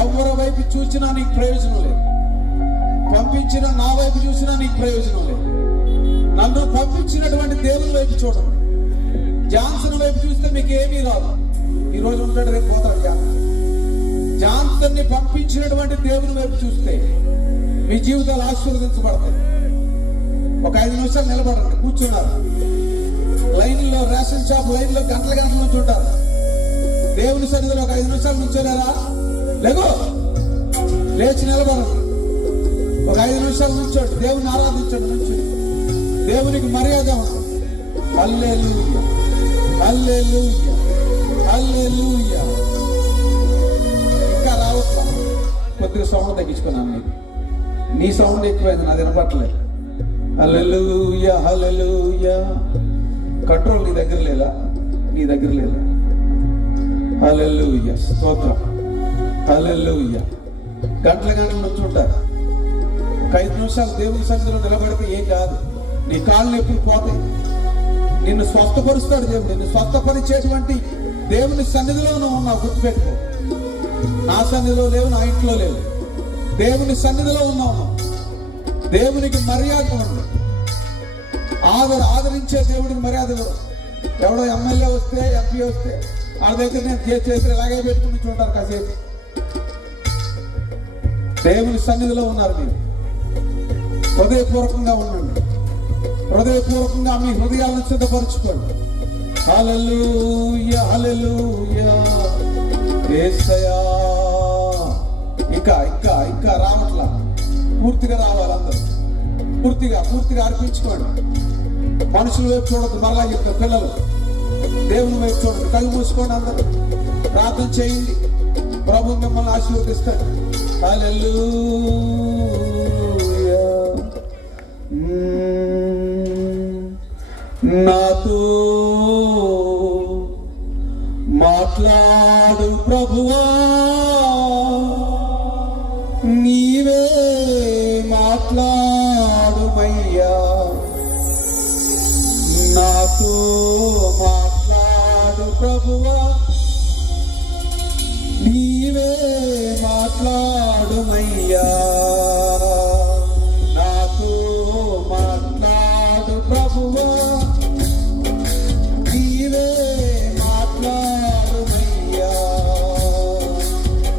ఎవరి వైపు చూసినా నీకు ప్రయోజనం లేదు. పంపించిన నా వైపు చూసినా నీకు ప్రయోజనం లేదు. నన్ను పంపించినటువంటి దేవుని వైపు చూడండి. జాన్సన్ వైపు చూస్తే మీకు ఏమీ రాదు. ఈ రోజు ఉంటాడు, రేపు పోతాడు. జాన్సన్ ని పంపించినటువంటి దేవుని వైపు చూస్తే మీ జీవితాలు ఆశీర్వదించబడతాయి. ఒక 5 నిమిషాలు నిలబడండి. కూర్చున్నారు లైన్లో, రేషన్ షాప్ లైన్లో గంటల గంటల నుంచి ఉంటారు. దేవుని సన్నిధిలో ఒక 5 నిమిషాలు నుంచోలేరా? లేగో, లేచి నిలబడండి. ఒక 5 నిమిషాలు నుంచోండి. దేవుని ఆరాధించండి. నుంచి దేవునికి మర్యాద ఉంటుంది. హల్లెలూయా, హల్లెలూయా, హల్లెలూయా. ఇంకా రావట్లా, కొద్దిగా సౌండ్ తగ్గించుకున్నాను. నీ సౌండ్ ఎక్కువైంది, నాది వినపట్లేదు. హల్లెలూయా, హల్లెలూయా. కంట్రోల్ నీ దగ్గర లేదా? నీ దగ్గర లేదా? హల్లెలూయా, స్తోత్రం, హల్లెలూయా. గంటల గంటల నుంచి ఉంటారు. ఒక 5 నిమిషాలు దేవుని సన్నిధిలో నిలబడితే ఏం కాదు. నీ కాళ్ళు ఎప్పుడు పోతాయి. నిన్ను స్వస్థపరుస్తాడు దేవుడు. నిన్ను స్వస్థపరిచేటువంటి దేవుని సన్నిధిలో నువ్వు ఉన్నావు. గుర్తుపెట్టుకో, నా సన్నిధిలో లేవు, నా ఇంట్లో లేవు. దేవుని సన్నిధిలో ఉన్నావు. దేవునికి మర్యాద ఉంది. ఆదరించే దేవుడికి మర్యాద ఇవ్వరు. ఎవడో ఎమ్మెల్యే వస్తే, ఎంపీ వస్తే వాళ్ళ దగ్గర నేను చేసి ఇలాగే పెట్టుకుని చూంటారు కాసేపు. దేవుని సన్నిధిలో ఉన్నారు. మీరు హృదయపూర్వకంగా ఉండండి. హృదయపూర్వకంగా మీ హృదయాలను సిద్ధపరచుకోండి. హల్లెలూయా, హల్లెలూయా, యేసయ్యా. ఇంకా ఇంకా ఇంకా రావట్లా. పూర్తిగా రావాలి. అందరూ పూర్తిగా అర్పించుకోండి. మనుషుల వైపు చూడద్దు. మరలా చెప్తారు, పిల్లలు దేవుని వైపు చూడండి. కళ్ళు మూసుకోండి. అందరూ ప్రార్థన చేయండి. ప్రభు మిమ్మల్ని ఆశీర్వదిస్తాడు. హల్లెలూయా. నాతో మాట్లాడు ప్రభువా, నీవే మాట్లాడుమయ్యా. నాతో మాట్లాడు ప్రభువా, నీవే మాట్లాడుమయ్యా. నాతో మాట్లాడు ప్రభువా, నీవే మాట్లాడుమయ్యా.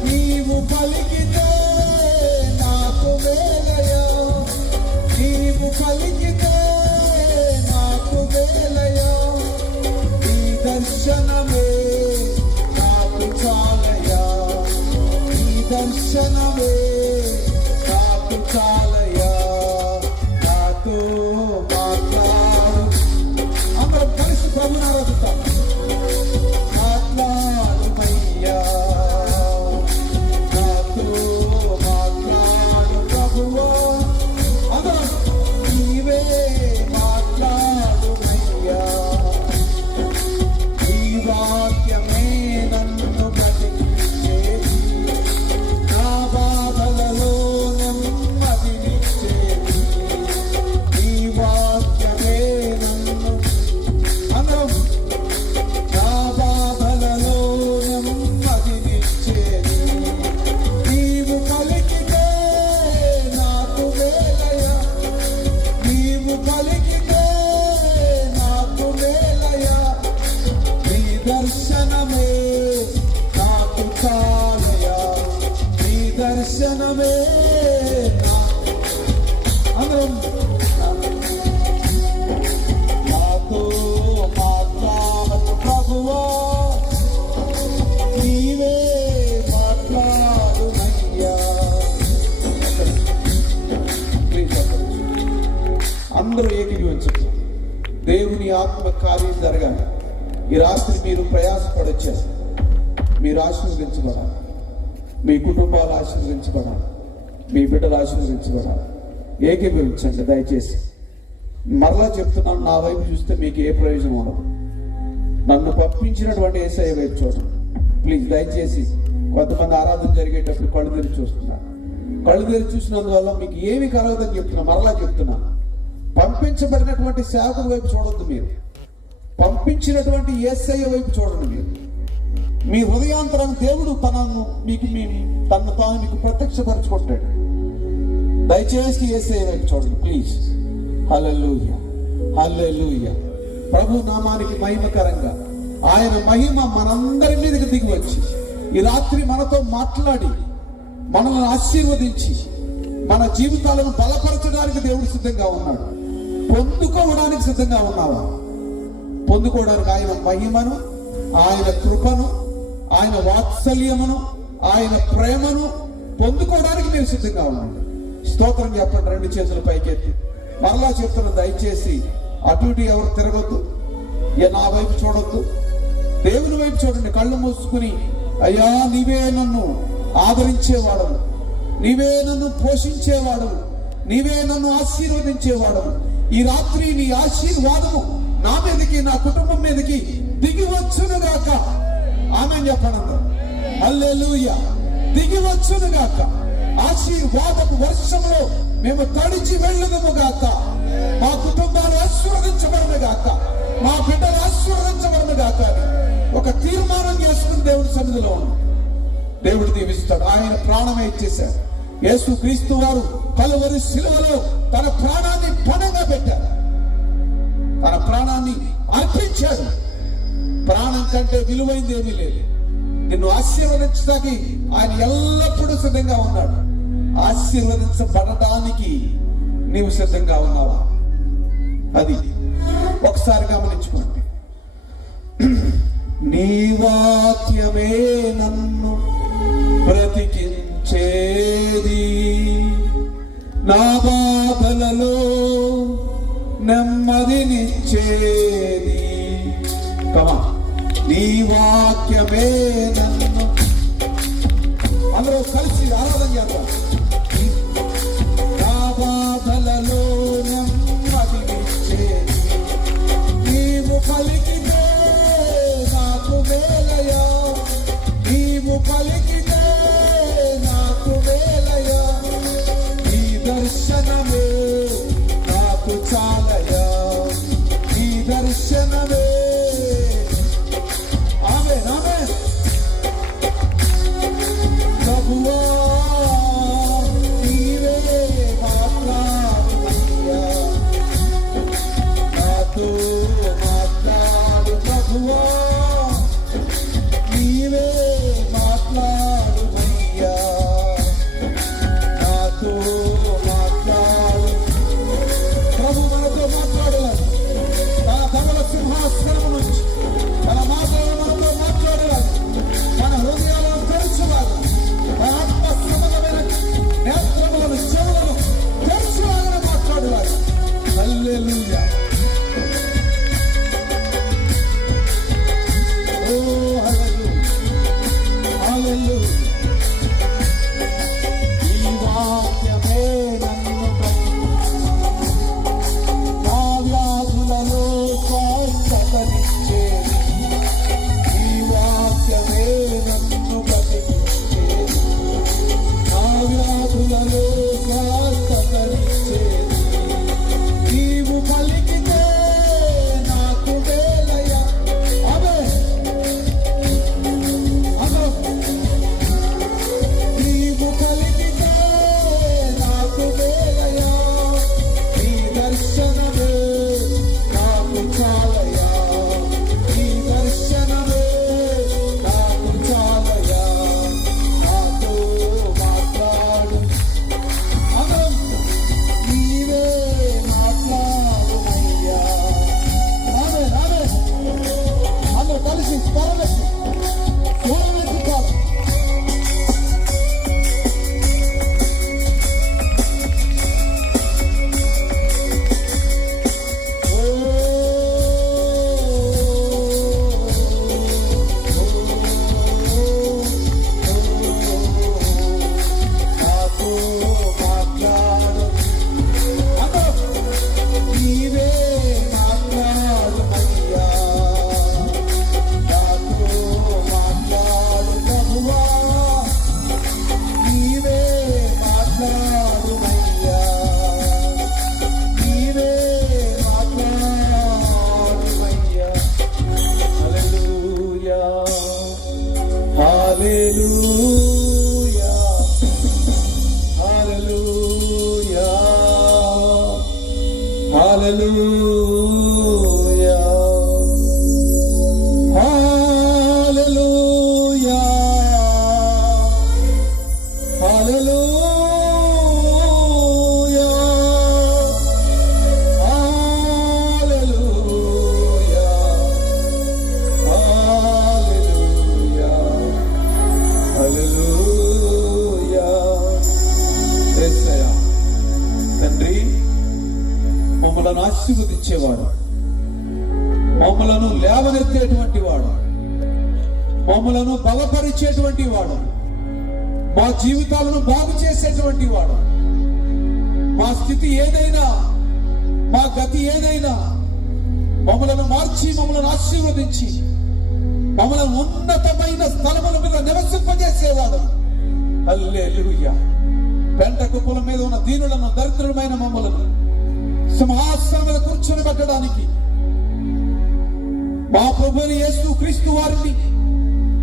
నీవు పలికితే నాకు మేలయా, నీవు పలికితే నాకు మేలయా. నీ దర్శనమే నాకు చాలయా, నీ దర్శనమే నాకు చాలయా. నాతో మాట్లాడు. అందరం కలిసి ప్రభుని ఆరాధిద్దాం. మాట్లాడుమయ్యా, నాతో మాట్లాడు ప్రభువా. అందరం నీవే మాట్లాడుమయ్యా. ఈ వాక్యమే నన్ను బ్రతికించేది, నా బాధలలో నెమ్మదినిచ్చేది. ఈ వాక్యమే నన్ను, అందరం నా బాధలలో నెమ్మదినిచ్చేది. నీవు పలికితే నాకు మేలయా, నీవు పలికితే నాకు మేలయా. నీ దర్శనమే నాకు చాలయా, నీ దర్శనమే నాకు. అందరం నాతో మాట్లాడు ప్రభువా, నీవే మాట్లాడుమయ్యా. అందరూ ఏకీభవించండి. దేవుని ఆత్మ కార్యం జరగాలి. ఈ రాత్రి మీరు ప్రయాసపడొచ్చారు. మీరు ఆశీర్వదించబడాలి. మీ కుటుంబాలు ఆశీర్వదించబడాలి. మీ బిడ్డలు ఆశీర్వదించబడాలి. ఏకీభవించండి దయచేసి. మరలా చెప్తున్నాను, నా వైపు చూస్తే మీకు ఏ ప్రయోజనం ఉండదు. నన్ను పంపించినటువంటి యేసయ్య వైపు చూడండి. ప్లీజ్ దయచేసి. కొంతమంది ఆరాధన జరిగేటప్పుడు కళ్ళు తెరిచి చూస్తున్నారు. కళ్ళు తెరిచి చూసినందువల్ల మీకు ఏమి కలగదని చెప్తున్నా. మరలా చెప్తున్నా, పంపించబడినటువంటి సేవకుడి వైపు చూడొద్దు. మీరు పంపించినటువంటి యేసయ్య వైపు చూడండి. మీరు మీ హృదయాంతరాన్ని దేవుడు తనను తాను మీకు ప్రత్యక్షపరచుకుంటాడు. దయచేసి యేసయ్య వైపు చూడండి ప్లీజ్. హల్లెలూయా, హల్లెలూయా. ప్రభు నామానికి మహిమకరంగా ఆయన మహిమ మనందరి మీదకి దిగి వచ్చి ఈ రాత్రి మనతో మాట్లాడి మనల్ని ఆశీర్వదించి మన జీవితాలను బలపరచడానికి దేవుడు సిద్ధంగా ఉన్నాడు. పొందుకోవడానికి సిద్ధంగా ఉన్నావా? పొందుకోవడానికి ఆయన మహిమను, ఆయన కృపను, ఆయన వాత్సల్యమును, ఆయన ప్రేమను పొందుకోవడానికి మీరు సిద్ధంగా ఉన్నాడు. స్తోత్రం చెప్పండి. 2 చేతులు పైకెత్తి మరలా చెప్తున్నా, దయచేసి అటు ఇటు ఎవరు తిరగొద్దు, నా వైపు చూడొద్దు, దేవుని వైపు చూడండి. కళ్ళు మూసుకుని, అయ్యా నీవే నన్ను ఆదరించేవాడవు, నీవే నన్ను పోషించేవాడవు, నీవే నన్ను ఆశీర్వదించేవాడవు. ఈ రాత్రి నీ ఆశీర్వాదము నా మీదకి, నా కుటుంబం మీదకి దిగి వచ్చునుగాక. ఆమేన్ చెప్పండి. హల్లెలూయా. దిగి వచ్చునుగాక. ఆశీర్వాదపు వర్షంలో మేము తడిచి వెళ్ళదుము గాక. మా కుటుంబాలు ఆశీర్వదించబడను గాక, మా బిడ్డలు ఆశీర్వదించబడను గాక అని ఒక తీర్మానం చేసుకుని దేవుడి సన్నిధిలో ఉన్నాం. దేవుడు దీవిస్తాడు. ఆయన ప్రాణమే ఇచ్చేశాడు. యేసు క్రీస్తు వారు కలువరి శిలువలో తన ప్రాణాన్ని పణంగా పెట్టారు, తన ప్రాణాన్ని అర్పించాడు. ప్రాణం కంటే విలువైంది ఏమీ లేదు. నిన్ను ఆశీర్వదించడానికి ఆయన ఎల్లప్పుడూ సిద్ధంగా ఉన్నాడు. ఆశీర్వదించబడటానికి నీవు సిద్ధంగా ఉన్నావా? అది ఒకసారి గమనించుకోండి. నీ వాక్యమే నన్ను బ్రతికించేది, నా బాధలలో నెమ్మదినిచ్చేది. కమా, నీ వాక్యమే నన్ను. అందరూ కలిసి ఆరాధన చేద్దాం. నా బాధలలో నెమ్మదినిచ్చేది, నీవు పలికితే నాకు మేలయా, నీవు పలికితే నాకు మేలయా, నీ దర్శనమే నాకు చాలయా, నీ దర్శనమే. ఆమేన్, ఆమేన్. ప్రభువా చేసేవాడు, మమ్మలను లేవనెత్తేటువంటి వాడు, మమ్మలను బలపరిచేటువంటి వాడు, మా జీవితాలను బాగు చేసేటువంటి వాడు. మా స్థితి ఏదైనా, మా గతి ఏదైనా మమ్మలను మార్చి, మమ్మలను ఆశీర్వదించి, మమ్మలను ఉన్నతమైన స్థలముల మీద నివసింపజేసేవాడు. హల్లెలూయా. పెంట కుప్పల మీద ఉన్న దీనులను, దరిద్రులమైన మమ్మలను సింహాసనం మీద కూర్చొని పెట్టడానికి మా ప్రభువైన యేసు క్రీస్తు వారిని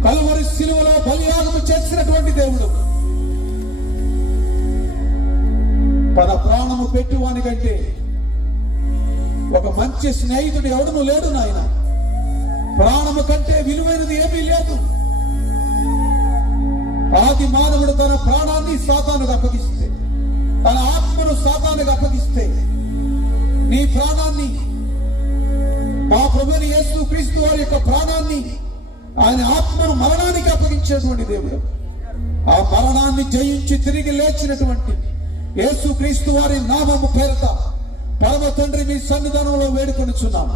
కలువరి శిలువలో బలియాగము చేసినటువంటి దేవుడు, తన ప్రాణము పెట్టువానికంటే ఒక మంచి స్నేహితుడు ఎవడును లేడు నాయన. ప్రాణము కంటే విలువైనది ఏమీ లేదు. ఆది మానవుడు తన ప్రాణాన్ని సాతానుకు అప్పగిస్తే, తన ఆత్మను సాతానుకు అప్పగిస్తే, నీ ప్రాణాన్ని, మా ప్రభువైన యేసు క్రీస్తు వారి యొక్క ప్రాణాన్ని, ఆయన ఆత్మను మరణానికి అప్పగించేటువంటి దేవుడు. ఆ మరణాన్ని జయించి తిరిగి లేచినటువంటి యేసు క్రీస్తు వారి నామము పేరట పరమ తండ్రి మీ సన్నిధానంలో వేడుకొనుచున్నాము.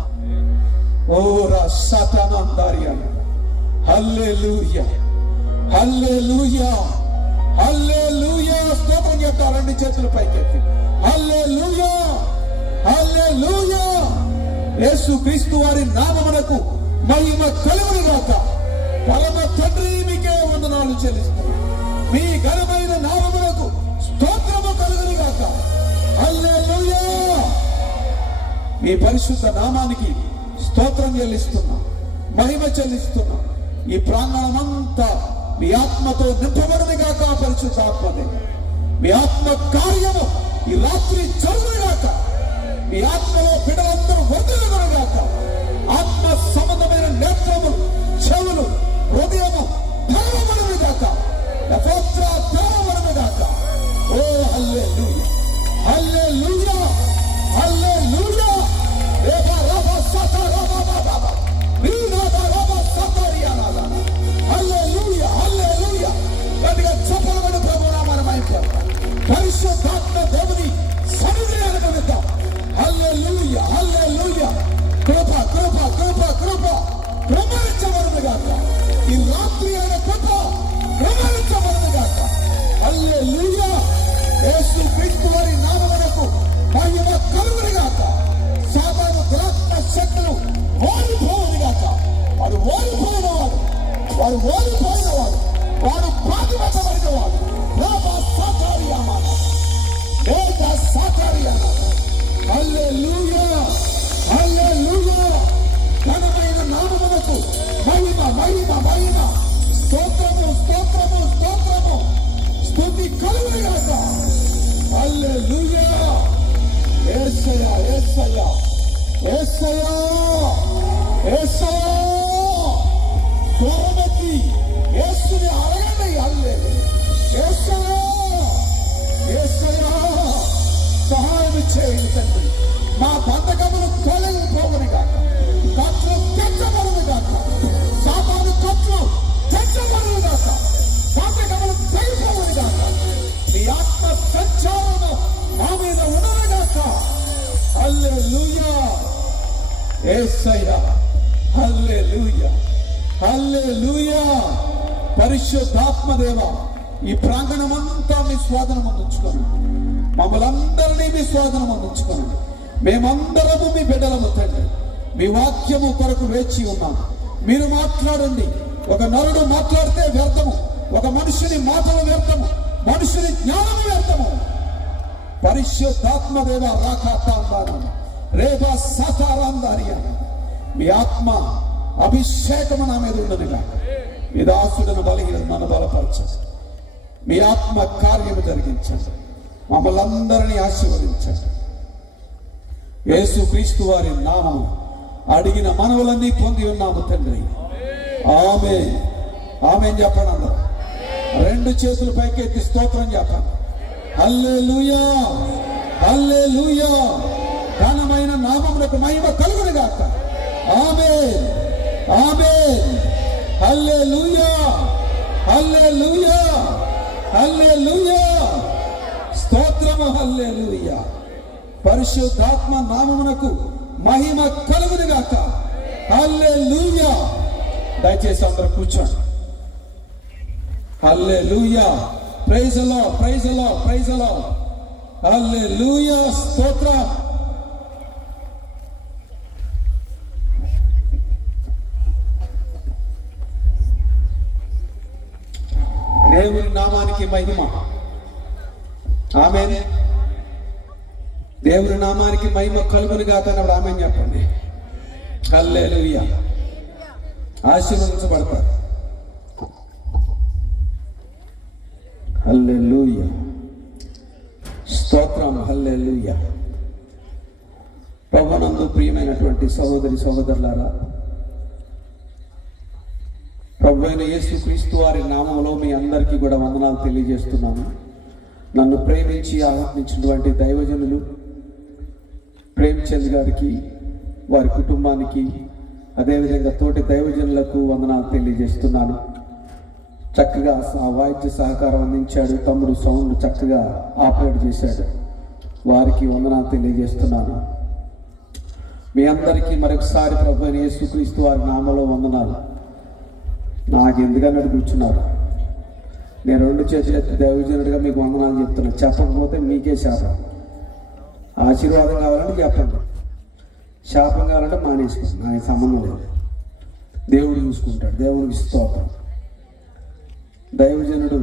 ఓ రాసాతానందారియా. హల్లెలూయా, హల్లెలూయా, హల్లెలూయా. స్తోత్రం చెప్తారు రెండు చేతులు పైకెత్తి. హల్లెలూయా, హల్లెలూయా. యేసు క్రీస్తు వారి నామమునకు మహిమ కలుగును గాక. పరమ తండ్రి మీకే వందనాలు చెల్లిస్తున్నాను. మీ ఘనమైన నామమునకు స్తోత్రము కలుగును గాక. హల్లెలూయా. మీ పరిశుద్ధ నామానికి స్తోత్రం చెల్లిస్తున్నాం, మహిమ చెల్లిస్తున్నాం. ఈ ప్రాంగణమంతా మీ ఆత్మతో నింపబడును గాక. పరిశుద్ధ ఆత్మదే మీ ఆత్మ కార్యము ఈ రాత్రి జరుగును గాక. మీ ఆత్మలో బిడ్డలందరూ వర్ధిల్లును గాక. ఆత్మ సంబంధమైన నేత్రములు, చెవులు, హృదయము తెరవబడును గాక. తెరవబడును గాక. ఓ హల్లెలూయా, హల్లెలూయా, హల్లెలూయా. రేబా రబా సతా రబా బాబా వీనాదా రబా సతారియానాదా. హల్లెలూయా, హల్లెలూయా. గట్టిగా చప్పట్లు ప్రభువు నామమున మహిమపడతాం. పరిశుద్ధాత్మ దేవుని సన్నిధిని అనుభవిద్దాం. హల్లెలూయా, హల్లెలూయా. కృప, కృప, కృప, కృప ప్రమాణించబడును గాక. ఈ రాత్రి అయిన కృప ప్రమాణించబడును గాక. హల్లెలూయా. యేసు క్రీస్తు వారి నామమునకు మహిమ కలుగును గాక. సాతాను దురాత్మ శక్తులు ఓడిపోవును గాక. వాడు ఓడిపోయినవాడు, వాడు ఓడిపోయినవాడు, వాడు బాధించబడినవాడు. రాబా సాతారియామాన, ఏదా సాతారియామాన. హల్లెలూయా, హల్లెలూయా. ఘనమైన నామమునకు మహిమ, మహిమ, మహిమ. స్తోత్రము, స్తోత్రము, స్తోత్రము. స్తుతి కలుగును గాక. హల్లెలూయా. యేసయ్యా, యేసయ్యా, యేసయ్యా, యేసయ్యా. స్వరమెత్తి యేసుని అడగండి. హల్లెలూయా. యేసయ్యా, యేసయ్యా. సహాయం చేయండి తండ్రి. మా బంధకములు తొలగిపోవును గాక. కట్లు తెచ్చబడును గాక. సాతాను కట్లు తెచ్చబడును గాక. బంధకములు తెగిపోవును గాక. మీ ఆత్మ సంచారము మా మీద ఉండను గాక. హల్లెలూయా. యేసయ్యా, హల్లెలూయా, హల్లెలూయా. పరిశుద్ధాత్మ దేవ, ఈ ప్రాంగణమంతా మీ స్వాధీనం అందించుకోండి. మమ్మల్ని అందరినీ మీ స్వాధీనం అందించుకోండి. మేమందరము మీ బిడ్డలము తండ్రి. మీ వాక్యము కొరకు వేచి ఉన్నాం. మీరు మాట్లాడండి. ఒక నరుడు మాట్లాడితే వ్యర్థము, ఒక మనుషుని మాటలు వ్యర్థము, మనుషుని జ్ఞానము వ్యర్థము. పరిశుద్ధాత్మ దేవ రాకాతాందాన రేబా సాతారాందారియా. మీ ఆత్మ అభిషేకము నా మీద ఉండదుగా. మీ దాసులను బలహీనను బలపరచండి. మీ ఆత్మ కార్యము జరిగించండి. మమ్మల్ని అందరినీ ఆశీర్వదించండి. యేసు క్రీస్తు వారి నామము అడిగిన మనవులన్నీ పొంది ఉన్నాము తండ్రి. ఆమేన్, ఆమేన్ చెప్పండి అందరూ. రెండు చేతులు పైకెత్తి స్తోత్రం చెప్పండి. హల్లెలూయా, హల్లెలూయా. ఘనమైన నామమునకు మహిమ కలుగును గాక. ఆమేన్, ఆమేన్. హల్లెలూయా, హల్లెలూయా, హల్లెలూయా. స్తోత్రము. హల్లెలూయా. పరిశుద్ధాత్మ నామమునకు మహిమ కలుగును గాక. హల్లెలూయా. దయచేసి అందరూ కూర్చోండి. Hallelujah. Praise the lord, praise the lord, praise the lord. Hallelujah. స్తోత్రం. దేవుని నామానికి మహిమ. ఆమేన్. దేవుని నామానికి మహిమ కలుగును గాక అన్నప్పుడు ఆమేన్ చెప్పండి. హల్లెలూయా. ఆశీర్వదించబడతారు. హల్లెలూయా. స్తోత్రం. హల్లెలూయా. ప్రభునందు ప్రియమైనటువంటి సహోదరి సహోదరులారా, ప్రభు అయిన యేసుక్రీస్తు వారి నామములో మీ అందరికీ కూడా వందనాలు తెలియజేస్తున్నాను. నన్ను ప్రేమించి ఆహ్వానించినటువంటి దైవజనులు ప్రేమ్చంద్ గారికి, వారి కుటుంబానికి, అదేవిధంగా తోటి దైవజనులకు వందనాలు తెలియజేస్తున్నాను. చక్కగా వాయిద్య సహకారం అందించాడు తమ్ముడు. సౌండ్ చక్కగా ఆపరేట్ చేశాడు. వారికి వందనాలు తెలియజేస్తున్నాను. మీ అందరికీ మరొకసారి ప్రభు అయిన యేసుక్రీస్తు వారి నామములో వందనాలు. నాకు ఎందుకని కూర్చున్నారు? నేను 2 చేతులు ఎత్తి దైవజనుడిగా మీకు వందనాలు చెప్తున్నా. చెప్పకపోతే మీకే శాపం. ఆశీర్వాదం కావాలంటే చెప్పండి, శాపం కావాలంటే మానేసుకోండి. నాకు సంబంధం లేదు. దేవుడు చూసుకుంటాడు. దేవుడికి స్తోత్రం. దైవజనుడు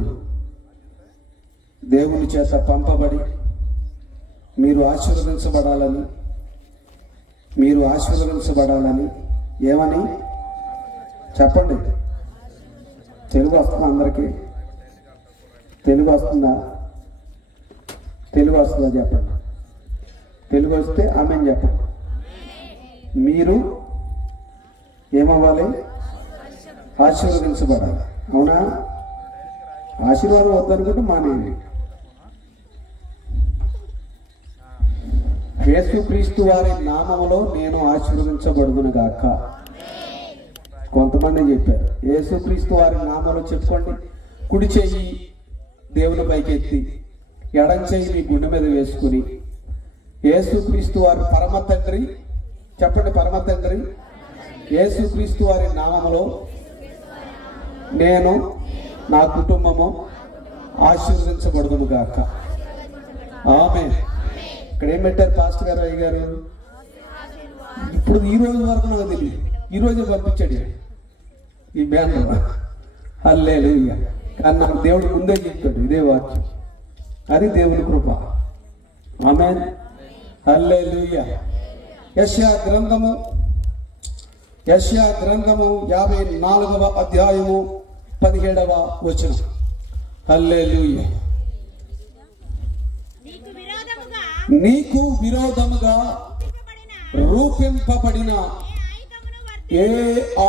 దేవుని చేత పంపబడి మీరు ఆశీర్వదించబడాలని ఏమని చెప్పండి. తెలుగు వస్తుందా అందరికీ? తెలుగు వస్తుందా? తెలుగు వస్తుందా చెప్పండి. తెలుగు వస్తే ఆమేన్ చెప్పండి. మీరు ఏమవ్వాలి? ఆశీర్వదించబడాలి. అవునా? ఆశీర్వాదం వద్దనుకుంటే మానేయండి. యేసుక్రీస్తు వారి నామములో నేను ఆశీర్వదించబడుదును గాక. కొంతమంది చెప్పారు. యేసుక్రీస్తు వారి నామములో చెప్పుకోండి. కుడి చెయ్యి దేవుని పైకెత్తి, ఎడం చెయ్యి మీ గుండె మీద వేసుకుని, యేసుక్రీస్తు వారి పరమ తండ్రి చెప్పండి. పరమ తండ్రి యేసుక్రీస్తు వారి నామములో నేను, నా కుటుంబము ఆశీర్వదించబడుదును గాక. ఆమేన్. ఇక్కడ ఏం పెట్టారు పాస్టర్ గారు, అయ్య గారు? ఇప్పుడు ఈ రోజు వరకు నాకు తెలియదు. ఈ రోజే పంపించాడు ఈ బ్యానర్. హల్లెలూయా. కానీ నాకు దేవుడు ముందే చెప్తాడు ఇదే వాక్యం. అది దేవుని కృప. ఆమేన్. హల్లెలూయా. యెషయా గ్రంథము 54వ అధ్యాయము 17వ వచనం. హల్లెలూయా. నీకు విరోధముగా రూపింపబడిన ఏ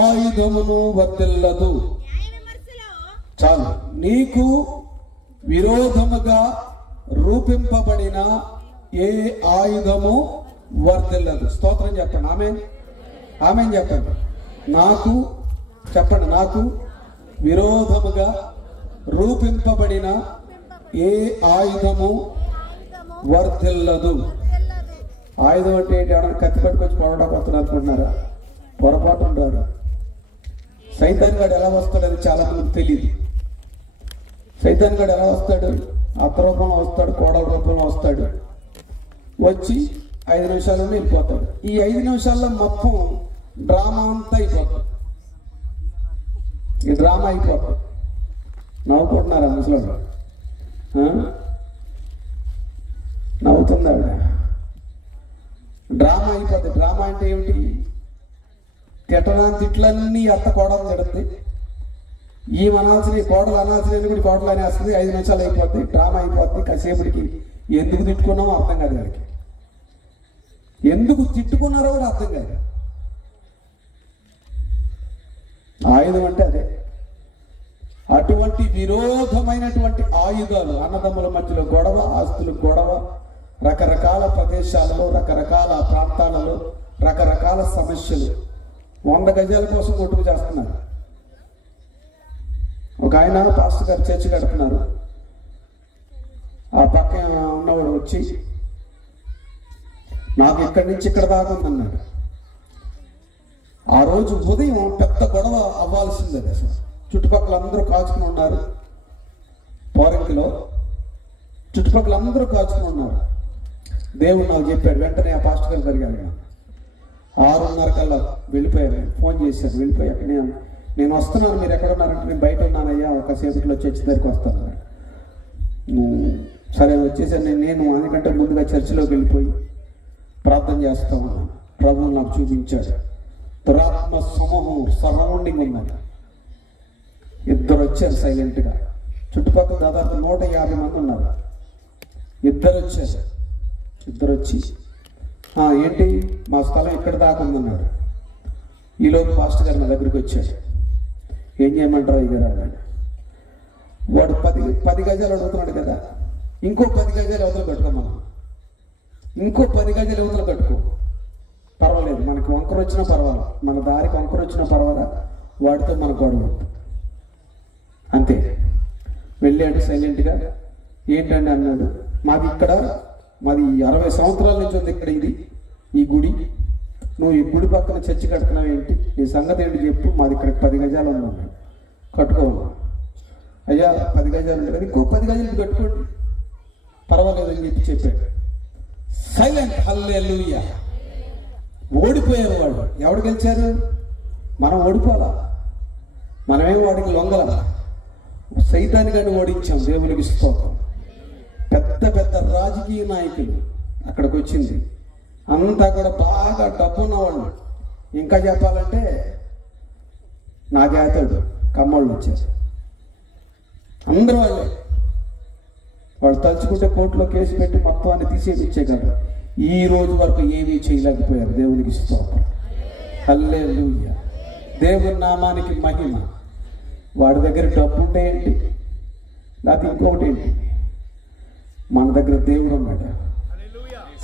ఆయుధమును వర్తిల్లదు. చాలు. నీకు విరోధముగా రూపింపబడిన ఏ ఆయుధము వర్తిల్లదు. స్తోత్రం చెప్పండి. ఆమేన్. ఆమేన్ చెప్పండి. నాకు చెప్పండి. నాకు విరోధముగా రూపింపబడిన ఏ ఆయుధము వర్తిల్లదు. ఆయుధం అంటే ఏంటి? ఎవరైనా కత్తి పట్టుకొచ్చి పొరపాటు వస్తున్నారు అనుకుంటున్నారా? పొరపాటు ఉంటారు. సైతాన్ గాడు ఎలా వస్తాడని చాలా మందికి తెలియదు. సైతాన్ గాడు ఎలా వస్తాడు? అత్త రూపంలో వస్తాడు, కోడల రూపంలో వస్తాడు. వచ్చి 5 నిమిషాల్లో వెళ్ళిపోతాడు. ఈ 5 నిమిషాల్లో మొత్తం డ్రామా అంతా అయిపోతుంది. ఈ డ్రామా అయిపోతుంది. నవ్వుకుంటున్నారా ముసలాడు? నవ్వుతుంది ఆవిడ. డ్రామా అయిపోతుంది. డ్రామా అంటే ఏమిటి? తిట్లన్నీ అత్త కోడలు తిడుతుంది. ఈ అనాల్సిన కోడలు అనాల్సిన కూడా కోడలు అనేస్తుంది. 5 నిమిషాలు అయిపోద్ది. డ్రామా అయిపోద్ది. కాసేపటికి ఎందుకు తిట్టుకున్నామో అర్థం కాదు. వారికి ఎందుకు తిట్టుకున్నారో కూడా అర్థం కాదు. ఆయుధం అంటే అదే. అటువంటి విరోధమైనటువంటి ఆయుధాలు, అన్నదమ్ముల మధ్యలో గొడవ, ఆస్తులు గొడవ, రకరకాల ప్రదేశాలలో, రకరకాల ప్రాంతాలలో రకరకాల సమస్యలు 100 గజాల కోసం కొట్టుకు చేస్తున్నారు. ఒక ఆయన పాస్టర్ గారు చర్చి గడుపుతున్నారు. ఆ పక్క ఉన్నవాడు వచ్చి నాకు ఇక్కడి నుంచి ఇక్కడ దాకా ఉందన్నాడు. ఆ రోజు ఉదయం పెద్ద గొడవ అవ్వాల్సిందే. అసలు చుట్టుపక్కల అందరూ కాచుకుని ఉన్నారు. పోరంకిలో చుట్టుపక్కల అందరూ కాచుకుని ఉన్నారు. దేవుడు నాకు చెప్పాడు. వెంటనే ఆ పాస్టర్ గారు జరిగాను. 6:30 కల్లా వెళ్ళిపోయాను. ఫోన్ చేశాను. వెళ్ళిపోయాక నేను వస్తున్నాను, మీరు ఎక్కడ ఉన్నారంటే నేను బయట ఉన్నానయ్యా, ఒక సేపట్లో చర్చి దగ్గరికి వస్తాను. సరే వచ్చేసాను. నేను అందుకంటే ముందుగా చర్చిలోకి వెళ్ళిపోయి ప్రార్థన చేస్తా ఉన్నాను. ప్రభువు నాకు చూపించాడు. దురాత్మ సమూహం సరౌండింగ్ ఉందని. ఇద్దరు వచ్చారు సైలెంట్గా. చుట్టుపక్కల దాదాపు 150 మంది ఉన్నారు. ఇద్దరు వచ్చారు. ఇద్దరు వచ్చి ఏంటి మా స్థలం ఇక్కడ దాకా ఉందన్నాడు. ఈలోపు పాస్టర్ గారు నా దగ్గరికి వచ్చాడు. ఏం చేయమంటారు అయ్యారు అన్నాడు. వాడు 10 గజాలు అడుగుతున్నాడు కదా, ఇంకో 10 గజాలు అవతల కట్టుకోమన్నా, ఇంకో 10 గజాలు అవతల కట్టుకో, పర్వాలేదు, మనకి వంకర వచ్చినా పర్వాలేదు, మన దారికి వంకర వచ్చినా పర్వాలా, వాడితో మనకు గొడవ అంతే. వెళ్ళాడు సైలెంట్గా. ఏంటండి అన్నాడు. మాది 60 సంవత్సరాల నుంచి ఉంది ఇక్కడ ఈ గుడి. నువ్వు ఈ గుడి పక్కన చర్చి కడుతున్నావు ఏంటి, నీ సంగతి ఏంటి చెప్పు. మాది ఇక్కడ 10 గజాలు ఉందన్నాడు. కట్టుకోవాలి. అయ్యా 10 గజాలు ఉంటుంది, ఇంకో 10 గజాలు కట్టుకోండి, పర్వాలేదు అని చెప్పాడు. సైలెంట్. హల్లెలూయా. ఓడిపోయారు వాళ్ళు. ఎవడు గెలిచారు? మనం ఓడిపోవాలా? మనమేం వాడికి లొంగల. సైతానిగాన్ని ఓడించాం. దేవునికి స్తోత్రం. పెద్ద పెద్ద రాజకీయ నాయకులు అక్కడికి వచ్చింది. అంతా కూడా బాగా డబ్బున్న వాళ్ళు. ఇంకా చెప్పాలంటే నా జాతోడు కమ్మోళ్ళు వచ్చారు. అందరూ వాళ్ళే. వాళ్ళు తలుచుకుంటే కోర్టులో కేసు పెట్టి మొత్తం అన్ని తీసేపించేయగలరు. ఈ రోజు వరకు ఏమీ చేయలేకపోయారు. దేవునికి స్తోత్రం. హల్లెలూయా. దేవుని నామానికి మహిమ. వాడి దగ్గర డబ్బు ఉంటే ఏంటి, లేకపోతే ఇంకొకటి ఏంటి, మన దగ్గర దేవుడు ఉన్నాడు.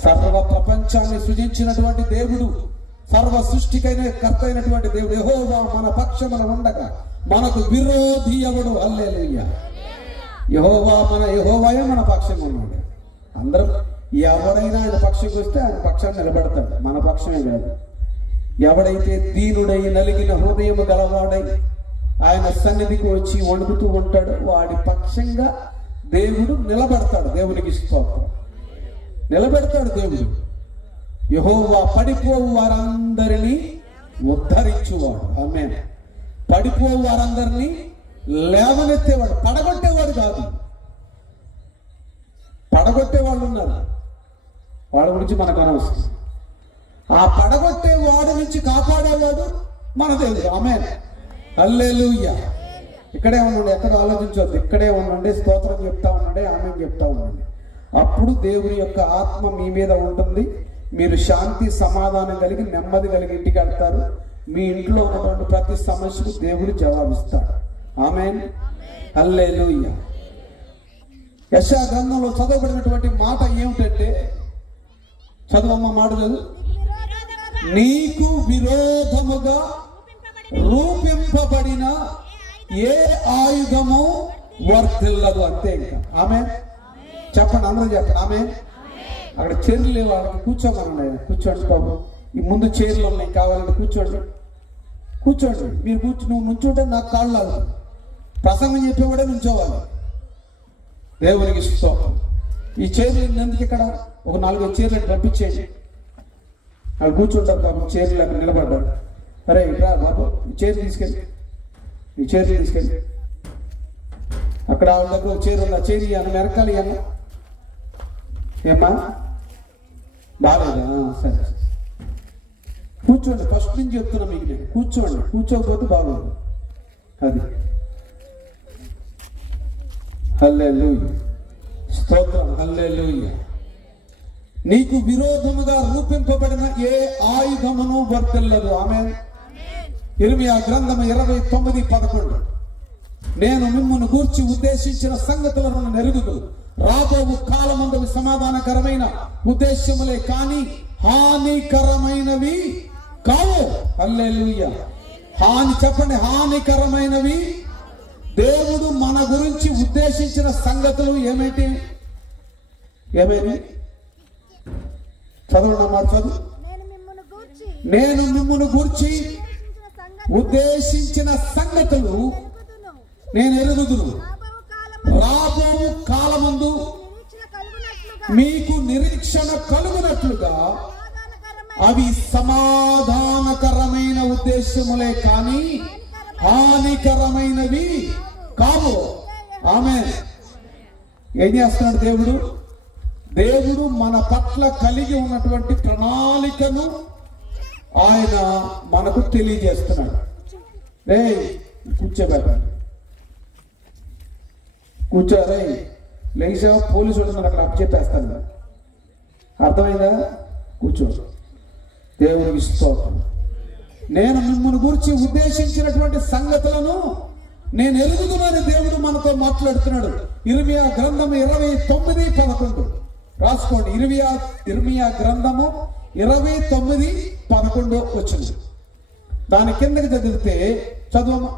సర్వ ప్రపంచాన్ని సృజించినటువంటి దేవుడు, సర్వ సృష్టికైన కర్త అయినటువంటి దేవుడు యెహోవా మన పక్షమున ఉండగా మనకు విరోధి ఎవడు? హల్లెలూయా. యెహోవాయే మన పక్షంగా ఉన్నాడు. అందరం ఎవరైనా ఆయన పక్షంకి వస్తే ఆయన పక్షాన్ని నిలబడతాడు, మన పక్షమే కాదు. ఎవడైతే దీనుడై నలిగిన హృదయము గలవాడై ఆయన సన్నిధికి వచ్చి వణుకుతూ ఉంటాడు, వాడి పక్షంగా దేవుడు నిలబడతాడు. దేవునికి స్తోత్రం. నిలబెడతాడు దేవుడు. యెహోవా పడిపోవు వారందరినీ ఉద్ధరించువాడు. ఆమేన్. పడిపోవు వారందరినీ లేవనెత్తేవాడు, పడగొట్టేవాడు కాదు. పడగొట్టే వాళ్ళు ఉన్నారు, వాళ్ళ గురించి మనకు అనవసరం. ఆ పడగొట్టే వాడి నుంచి కాపాడేవాడు మన దేవుడు. ఆమేన్. హల్లెలూయా. ఇక్కడే ఉండండి, ఎక్కడ ఆలోచించవద్దు. ఇక్కడే ఉండండి, స్తోత్రం చెప్తా ఉండండి, ఆమేన్ చెప్తా ఉండండి. అప్పుడు దేవుని యొక్క ఆత్మ మీ మీద ఉంటుంది. మీరు శాంతి సమాధానం కలిగి నెమ్మది కలిగి ఇంటికి వెళ్తారు. మీ ఇంట్లో ఉన్నటువంటి ప్రతి సమస్యకు దేవుడు జవాబిస్తాడు. ఆమేన్. హల్లెలూయా. యెషయా గ్రంథంలో చదవబడినటువంటి మాట ఏమిటంటే, చదువమ్మ మాట చదువు. నీకు విరోధముగా రూపింపబడిన ఏ ఆయుధము వర్తిల్లదు. అంతే. ఇంకా ఆమేన్ చెప్పండి, అందరూ చెప్పండి. ఆమేన్. అక్కడ చైర్లు లేవు, వాళ్ళకి కూర్చోమన్నాయి. కూర్చోండి బాబు, ఈ ముందు చైర్లు ఉన్నాయి, కావాలంటే కూర్చోండి. మీరు నువ్వు నుంచుంటే నాకు కాళ్ళు లాగు. ప్రసంగం చెప్పేవాడే నుంచోవాలి. దేవునికి స్తోత్రం. ఈ చైర్లు ఎందుకు ఇక్కడ ఒక 4 చైర్లు పంపించేయండి. వాళ్ళు కూర్చుంటారు బాబు, చైర్లు అక్కడ నిలబడ్డారు. అరే ఇట్రా బాబు, ఈ చైర్లు తీసుకెళ్ళి అక్కడ వాళ్ళ దగ్గర ఒక చైర్ ఉంది, ఆ చైర్ ఇవ్వను, వెనకాల ఇవ్వను. ఏమ్మా బాగాలేదా? సరే కూర్చోండి. ఫస్ట్ నుంచి చెప్తున్నా మీకు నేను, కూర్చోండి. కూర్చోకపోతే బాగోదు. అది హల్లెలూయా. స్తోత్రం. హల్లెలూయా. నీకు విరోధముగా రూపింపబడిన ఏ ఆయుధమును వర్తిల్లదు. ఆమేన్. యిర్మీయా గ్రంథము 29:11. నేను మిమ్మును గూర్చి ఉద్దేశించిన సంగతులను నెరుగుదు, రాబోవు కాలమందు సమాధానకరమైన ఉద్దేశములే కానీ హానికరమైనవి కావు. హల్లెలూయా. చెప్పండి, హానికరమైనవి. దేవుడు మన గురించి ఉద్దేశించిన సంగతులు ఏమైనా చదవండి మాట చదువు. నేను మిమ్మును గూర్చి ఉద్దేశించిన సంగతులు నేను ఎరుగుదును. రాబో కాలమందు మీకు నిరీక్షణ కలుగునట్లుగా అవి సమాధానకరమైన ఉద్దేశములే కానీ హానికరమైనవి కావు. ఆమేన్. ఏం చేస్తున్నాడు దేవుడు? దేవుడు మన పట్ల కలిగి ఉన్నటువంటి ప్రణాళికను ఆయన మనకు తెలియజేస్తున్నాడు. రే కూర్చోబెట్టండి, కూర్చోరే, లేచా పోలీసు వాళ్ళు అక్కడ అప్పచెప్పేస్తాను. అర్థమైందా? కూర్చో. దేవునికి స్తోత్రం. నేను మిమ్మల్ని గురించి ఉద్దేశించినటువంటి సంగతులను నేను ఎరుగుదునని దేవుడు మనతో మాట్లాడుతున్నాడు. ఇర్మియా గ్రంథము 29:11 రాసుకోండి. ఇర్మియా గ్రంథము 29:11 వచ్చింది. దాని కిందకి చదివితే చదువు.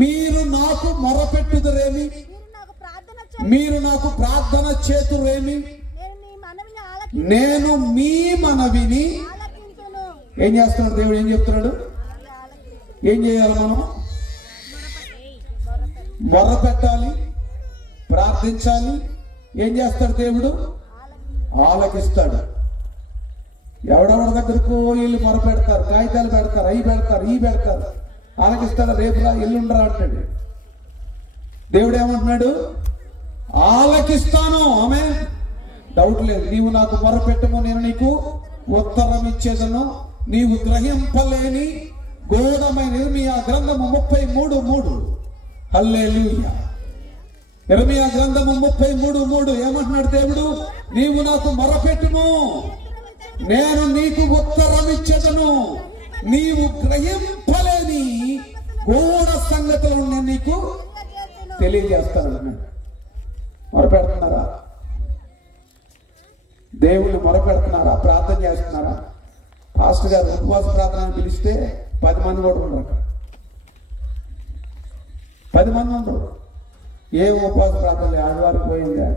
మీరు నాకు మొరపెట్టుదురేమి, మీరు నాకు ప్రార్థన చేతురేమి, నేను మీ మనవిని. ఏం చేస్తున్నాడు దేవుడు? ఏం చెప్తున్నాడు? ఏం చేయాలి? మనం మొరపెట్టాలి, ప్రార్థించాలి. ఏం చేస్తాడు దేవుడు? ఆలకిస్తాడు. ఎవడెవరి దగ్గరకు వీళ్ళు మొరపెడతారు, కాగితాలు పెడతారు, అవి పెడతారు, ఈ పెడతారు. ఆలకిస్తాడు. రేపురా ఎల్లుండరా అంటాడు. దేవుడు ఏమంటున్నాడు? ఆలకిస్తాను. ఆమె డౌట్ లేదు. నీవు నాకు మొరపెట్టము, నేను నీకు ఉత్తరం ఇచ్చేదను. నీవు గ్రహింపలేని ఘోరమైన ఇర్మియా గ్రంథము 33:3. హల్లెలూయా. ఇర్మియా గ్రంథము 33:3 ఏమంటున్నాడు దేవుడు? నీవు నాకు మొరపెట్టుము, నేను నీకు ఉత్తరం ఇచ్చేదను. నీవు గ్రహింపలేని గూఢ సంగతులను నేను నీకు తెలియజేస్తాను. మొరపెడుతున్నారా? దేవుని మొరపెడుతున్నారా? ప్రార్థన చేస్తున్నారా? పాస్టర్ గారు ఉపవాస ప్రార్థన పిలిస్తే 10 మంది కూడా ఉండరు. అక్కడ 10 మంది ఉండరు. ఏ ఉపవాస ప్రార్థన ఆదివారం పోయిందా?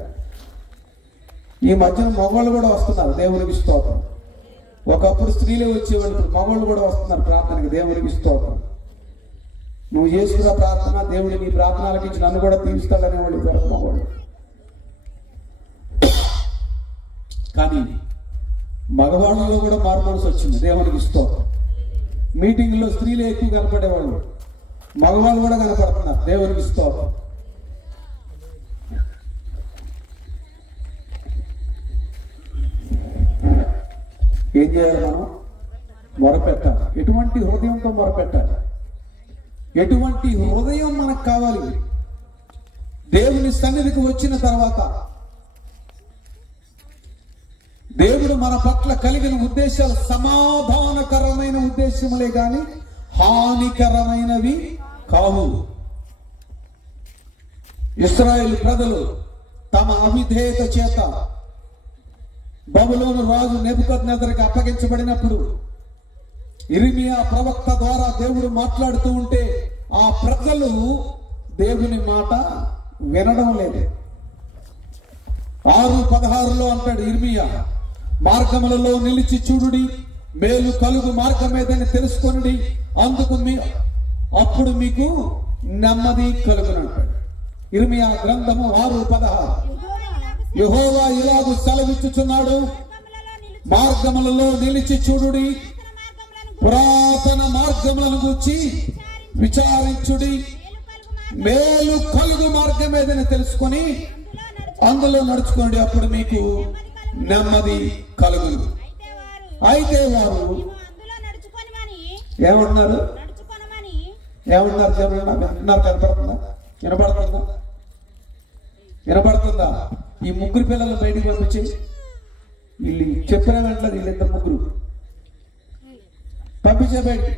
ఈ మధ్యన మగవాళ్ళు కూడా వస్తున్నారు. దేవునికి స్తోత్రం. ఒకప్పుడు స్త్రీలే వచ్చేవాళ్ళు, ఇప్పుడు మగవాళ్ళు కూడా వస్తున్నారు ప్రార్థనకి. దేవునికి స్తోత్రం. నువ్వు చేసుకున్న ప్రార్థన దేవుడి నీ ప్రార్థనలకి ఇచ్చి నన్ను కూడా తీరుస్తాడనేవాళ్ళు ఇద్దరు మగవాళ్ళు. కానీ మగవాళ్ళలో కూడా మారు మనసు వచ్చింది. దేవునికి స్తోత్రం. మీటింగ్లో స్త్రీలే ఎక్కువ కనపడేవాళ్ళు, మగవాళ్ళు కూడా కనపడుతున్నారు. దేవునికి స్తోత్రం. ఏం చేయాలి? మనం మొరపెట్టాలి. ఎటువంటి హృదయంతో మొరపెట్టాలి? ఎటువంటి హృదయం మనకు కావాలి? దేవుని సన్నిధికి వచ్చిన తర్వాత దేవుడు మన పట్ల కలిగిన ఉద్దేశాలు సమాధానకరమైన ఉద్దేశములే గాని హానికరమైనవి కావు. ఇశ్రాయేలు ప్రజలు తమ అవిధేయత చేత బబులోను రాజు నెబుకద్నెజరుకి అప్పగించబడినప్పుడు ఇర్మియా ప్రవక్త ద్వారా దేవుడు మాట్లాడుతూ ఉంటే ఆ ప్రజలు దేవుని మాట వినడం లేదు. 6:16 అంటాడు ఇర్మియా, మార్గములలో నిలిచి చూడుడి, మేలు కలుగు మార్గమేదని తెలుసుకొనుడి, అందుకు అప్పుడు మీకు నెమ్మది కలుగునంటాడు. ఇర్మియా గ్రంథము 6:16. యెహోవా ఇలాగు సెలవిచ్చుచున్నాడు, మార్గములలో నిలిచి చూడుడి, పురాతన మార్గములను గూర్చి విచారించుడి, మేలు కలుగు మార్గం ఏదని తెలుసుకొని అందులో నడుచుకోండి, అప్పుడు మీకు నెమ్మది కలుగును. అయితే వారు ఏమన్నారు? ఏమన్నారు? విన్నారు? కనపడుతుందా? వినపడుతుందా? ఈ ముగ్గురు పిల్లలు బయటికి పంపించి వీళ్ళు చెప్పిన వెంటనే వీళ్ళిద్దరు ముగ్గురు పంపించే బయటికి.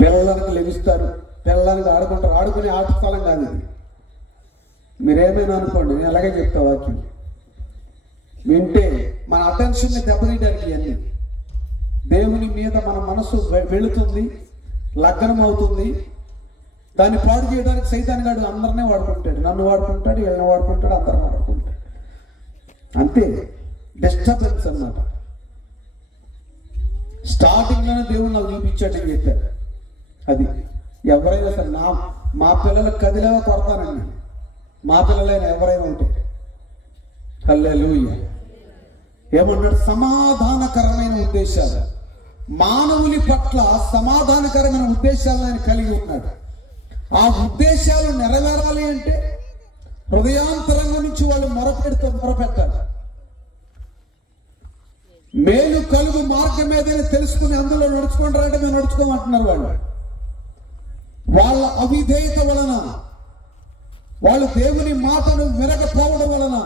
పిల్లలకు లభిస్తారు, పిల్లలకి ఆడుకుంటారు. ఆడుకునే ఆట స్థలం కాదు ఇది. మీరేమైనా అనుకోండి, నేను అలాగే చెప్తా. వాక్యం వింటే మన అటెన్షన్ని దెబ్బతీయడానికి ఇవన్నీ దేవుని మీద మన మనసు వెళుతుంది, లగ్నం అవుతుంది. దాన్ని పాడు చేయడానికి సైతాన్గాడు అందరినీ వాడుకుంటాడు. నన్ను వాడుకుంటాడు, వీళ్ళని వాడుకుంటాడు, అందరిని వాడుకుంటాడు. అంతే, డిస్టర్బెన్స్ అన్నమాట. స్టార్టింగ్లోనే దేవుడు నాకు చూపించాడని చెప్పారు. అది ఎవరైనా సరే మా పిల్లలకు కదిలేవా కొడతానండి. మా పిల్లలైనా ఎవరైనా ఉంటే హల్లెలూయా. ఏమన్నాడు? సమాధానకరమైన ఉద్దేశాలు, మానవుని పట్ల సమాధానకరమైన ఉద్దేశాలను ఆయన కలిగి ఉన్నాడు. ఆ ఉద్దేశాలు నెరవేరాలి అంటే హృదయాంతరంగం నుంచి వాళ్ళు మొరపెట్టాలి. మేలు కలుగు మార్గం ఏదైనా తెలుసుకుని అందులో నడుచుకుంటారంటే మేము నడుచుకోమంటున్నారు. వాళ్ళ అవిధేయత వలన, వాళ్ళు దేవుని మాటను వినకపోవడం వలన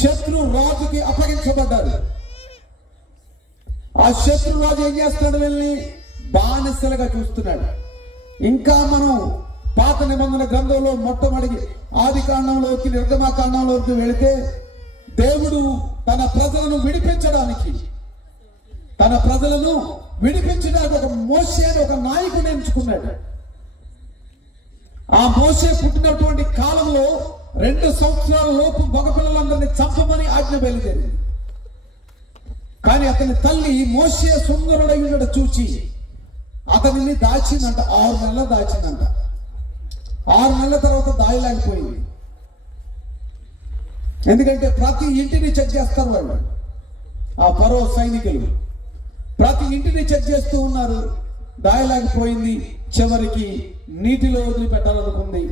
శత్రు రాజుకి అప్పగించబడ్డారు. ఆ శత్రు రాజు ఏం చేస్తున్నాడు? వెళ్ళి బానిసలుగా చూస్తున్నాడు. ఇంకా మనం పాత నిబంధన గ్రంథంలో మొట్టమొదటి ఆది కాండంలోకి నిర్గమాకాండంలోకి వెళితే దేవుడు తన ప్రజలను విడిపించడానికి ఒక మోషే అని ఒక నాయకుడు ఎంచుకున్నాడు. ఆ మోషే పుట్టినటువంటి కాలంలో 2 సంవత్సరాల లోపు మగపిల్లలందరినీ చంపమని ఆజ్ఞ బయలుదేరింది. కానీ అతని తల్లి మోషే సుందరుడై ఉండడం చూచి అతనిని దాచిందంట. 6 నెలలు దాచిందంట. 6 నెలల తర్వాత దాయలేకపోయింది. ఎందుకంటే ప్రతి ఇంటిని చెక్ చేస్తారు వాళ్ళు. ఆ ఫరో సైనికులు ప్రతి ఇంటిని చెక్ చేస్తూ ఉన్నారు. దాయలేకపోయింది. చివరికి నీటిలో వదిలిపెట్టాలనుకుంది.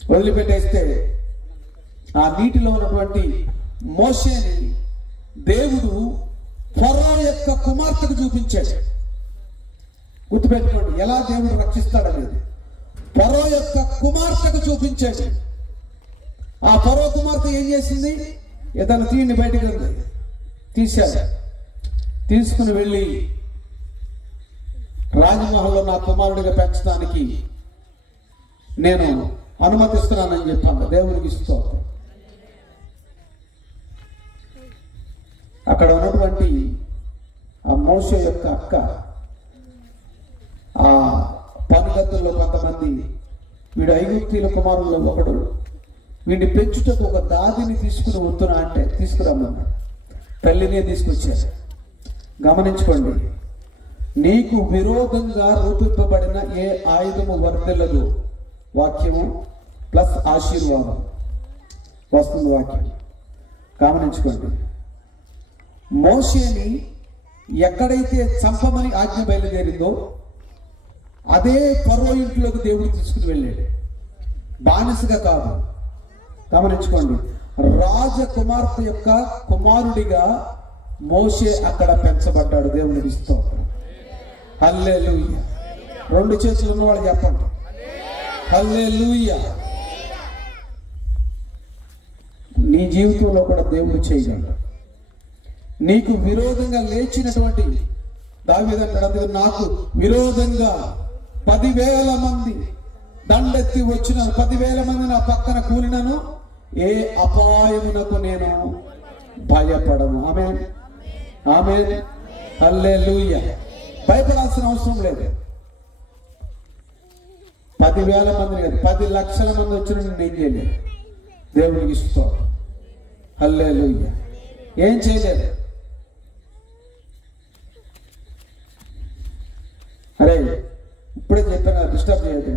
వదిలిపెట్టేస్తే ఆ నీటిలో ఉన్నటువంటి మోషేని దేవుడు ఫరో యొక్క కుమార్తెకు చూపించాడు. గుర్తుపెట్టుకోండి, ఎలా దేవుడు రక్షిస్తాడనేది. ఫరో యొక్క కుమార్తెకు చూపించాడు. ఆ ఫరో కుమార్తె ఏం చేసింది? ఇతను తీయండి బయటికి తీశాడు. తీసుకుని వెళ్ళి రాజమహల్లో నా కుమారుడిగా పెంచడానికి నేను అనుమతిస్తున్నానని చెప్పాను. దేవునికి స్తోత్రం. అక్కడ ఉన్నటువంటి ఆ మోషే యొక్క అక్క, ఆ పనుగతుల్లో కొంతమంది, వీడు ఐగుప్తీయుల కుమారుల్లో ఒకడు, వీడిని పెంచుటకు ఒక దాదిని తీసుకుని వస్తున్నా అంటే తీసుకురమ్మన్నా. తల్లినే తీసుకొచ్చారు. గమనించుకోండి, నీకు విరోధంగా రూపింపబడిన ఏ ఆయుధము వర్ధిల్లదు. వాక్యము ప్లస్ ఆశీర్వాదం వస్తుంది. వాక్యం గమనించుకోండి. మోషేని ఎక్కడైతే చంపమని ఆజ్ఞ బయలుదేరిందో అదే ఫరో ఇంట్లోకి దేవుడు తీసుకుని వెళ్ళాడు. బానిసగా కాదు. గమనించుకోండి, రాజకుమార్తె యొక్క కుమారుడిగా మోషే అక్కడ పెంచబడ్డాడు. దేవునికి స్తోత్రం. హల్లెలూయా. 2 చేతులు ఉన్నవాళ్ళు చెప్పండి హల్లెలూయా. నీ జీవితంలో కూడా దేవుడు చేయగలడు. నీకు విరోధంగా లేచినటువంటి దావీదు అంటాడు, నాకు విరోధంగా 10,000 మంది దండెత్తి వచ్చిన 10,000 మంది నా పక్కన కూలినను ఏ అపాయమునకు నేను భయపడను. ఆమేన్, ఆమేన్, హల్లెలూయా. భయపడాల్సిన అవసరం లేదు. 10,000 మంది కాదు, 10 లక్షల మంది వచ్చిన నేను ఏం చేయలేదు. దేవునికి స్తోత్రం. హల్లెలూయా. ఏం చేయలేదు. అరే ఇప్పుడే చెప్పాను, డిస్టర్బ్ చేయొద్దు.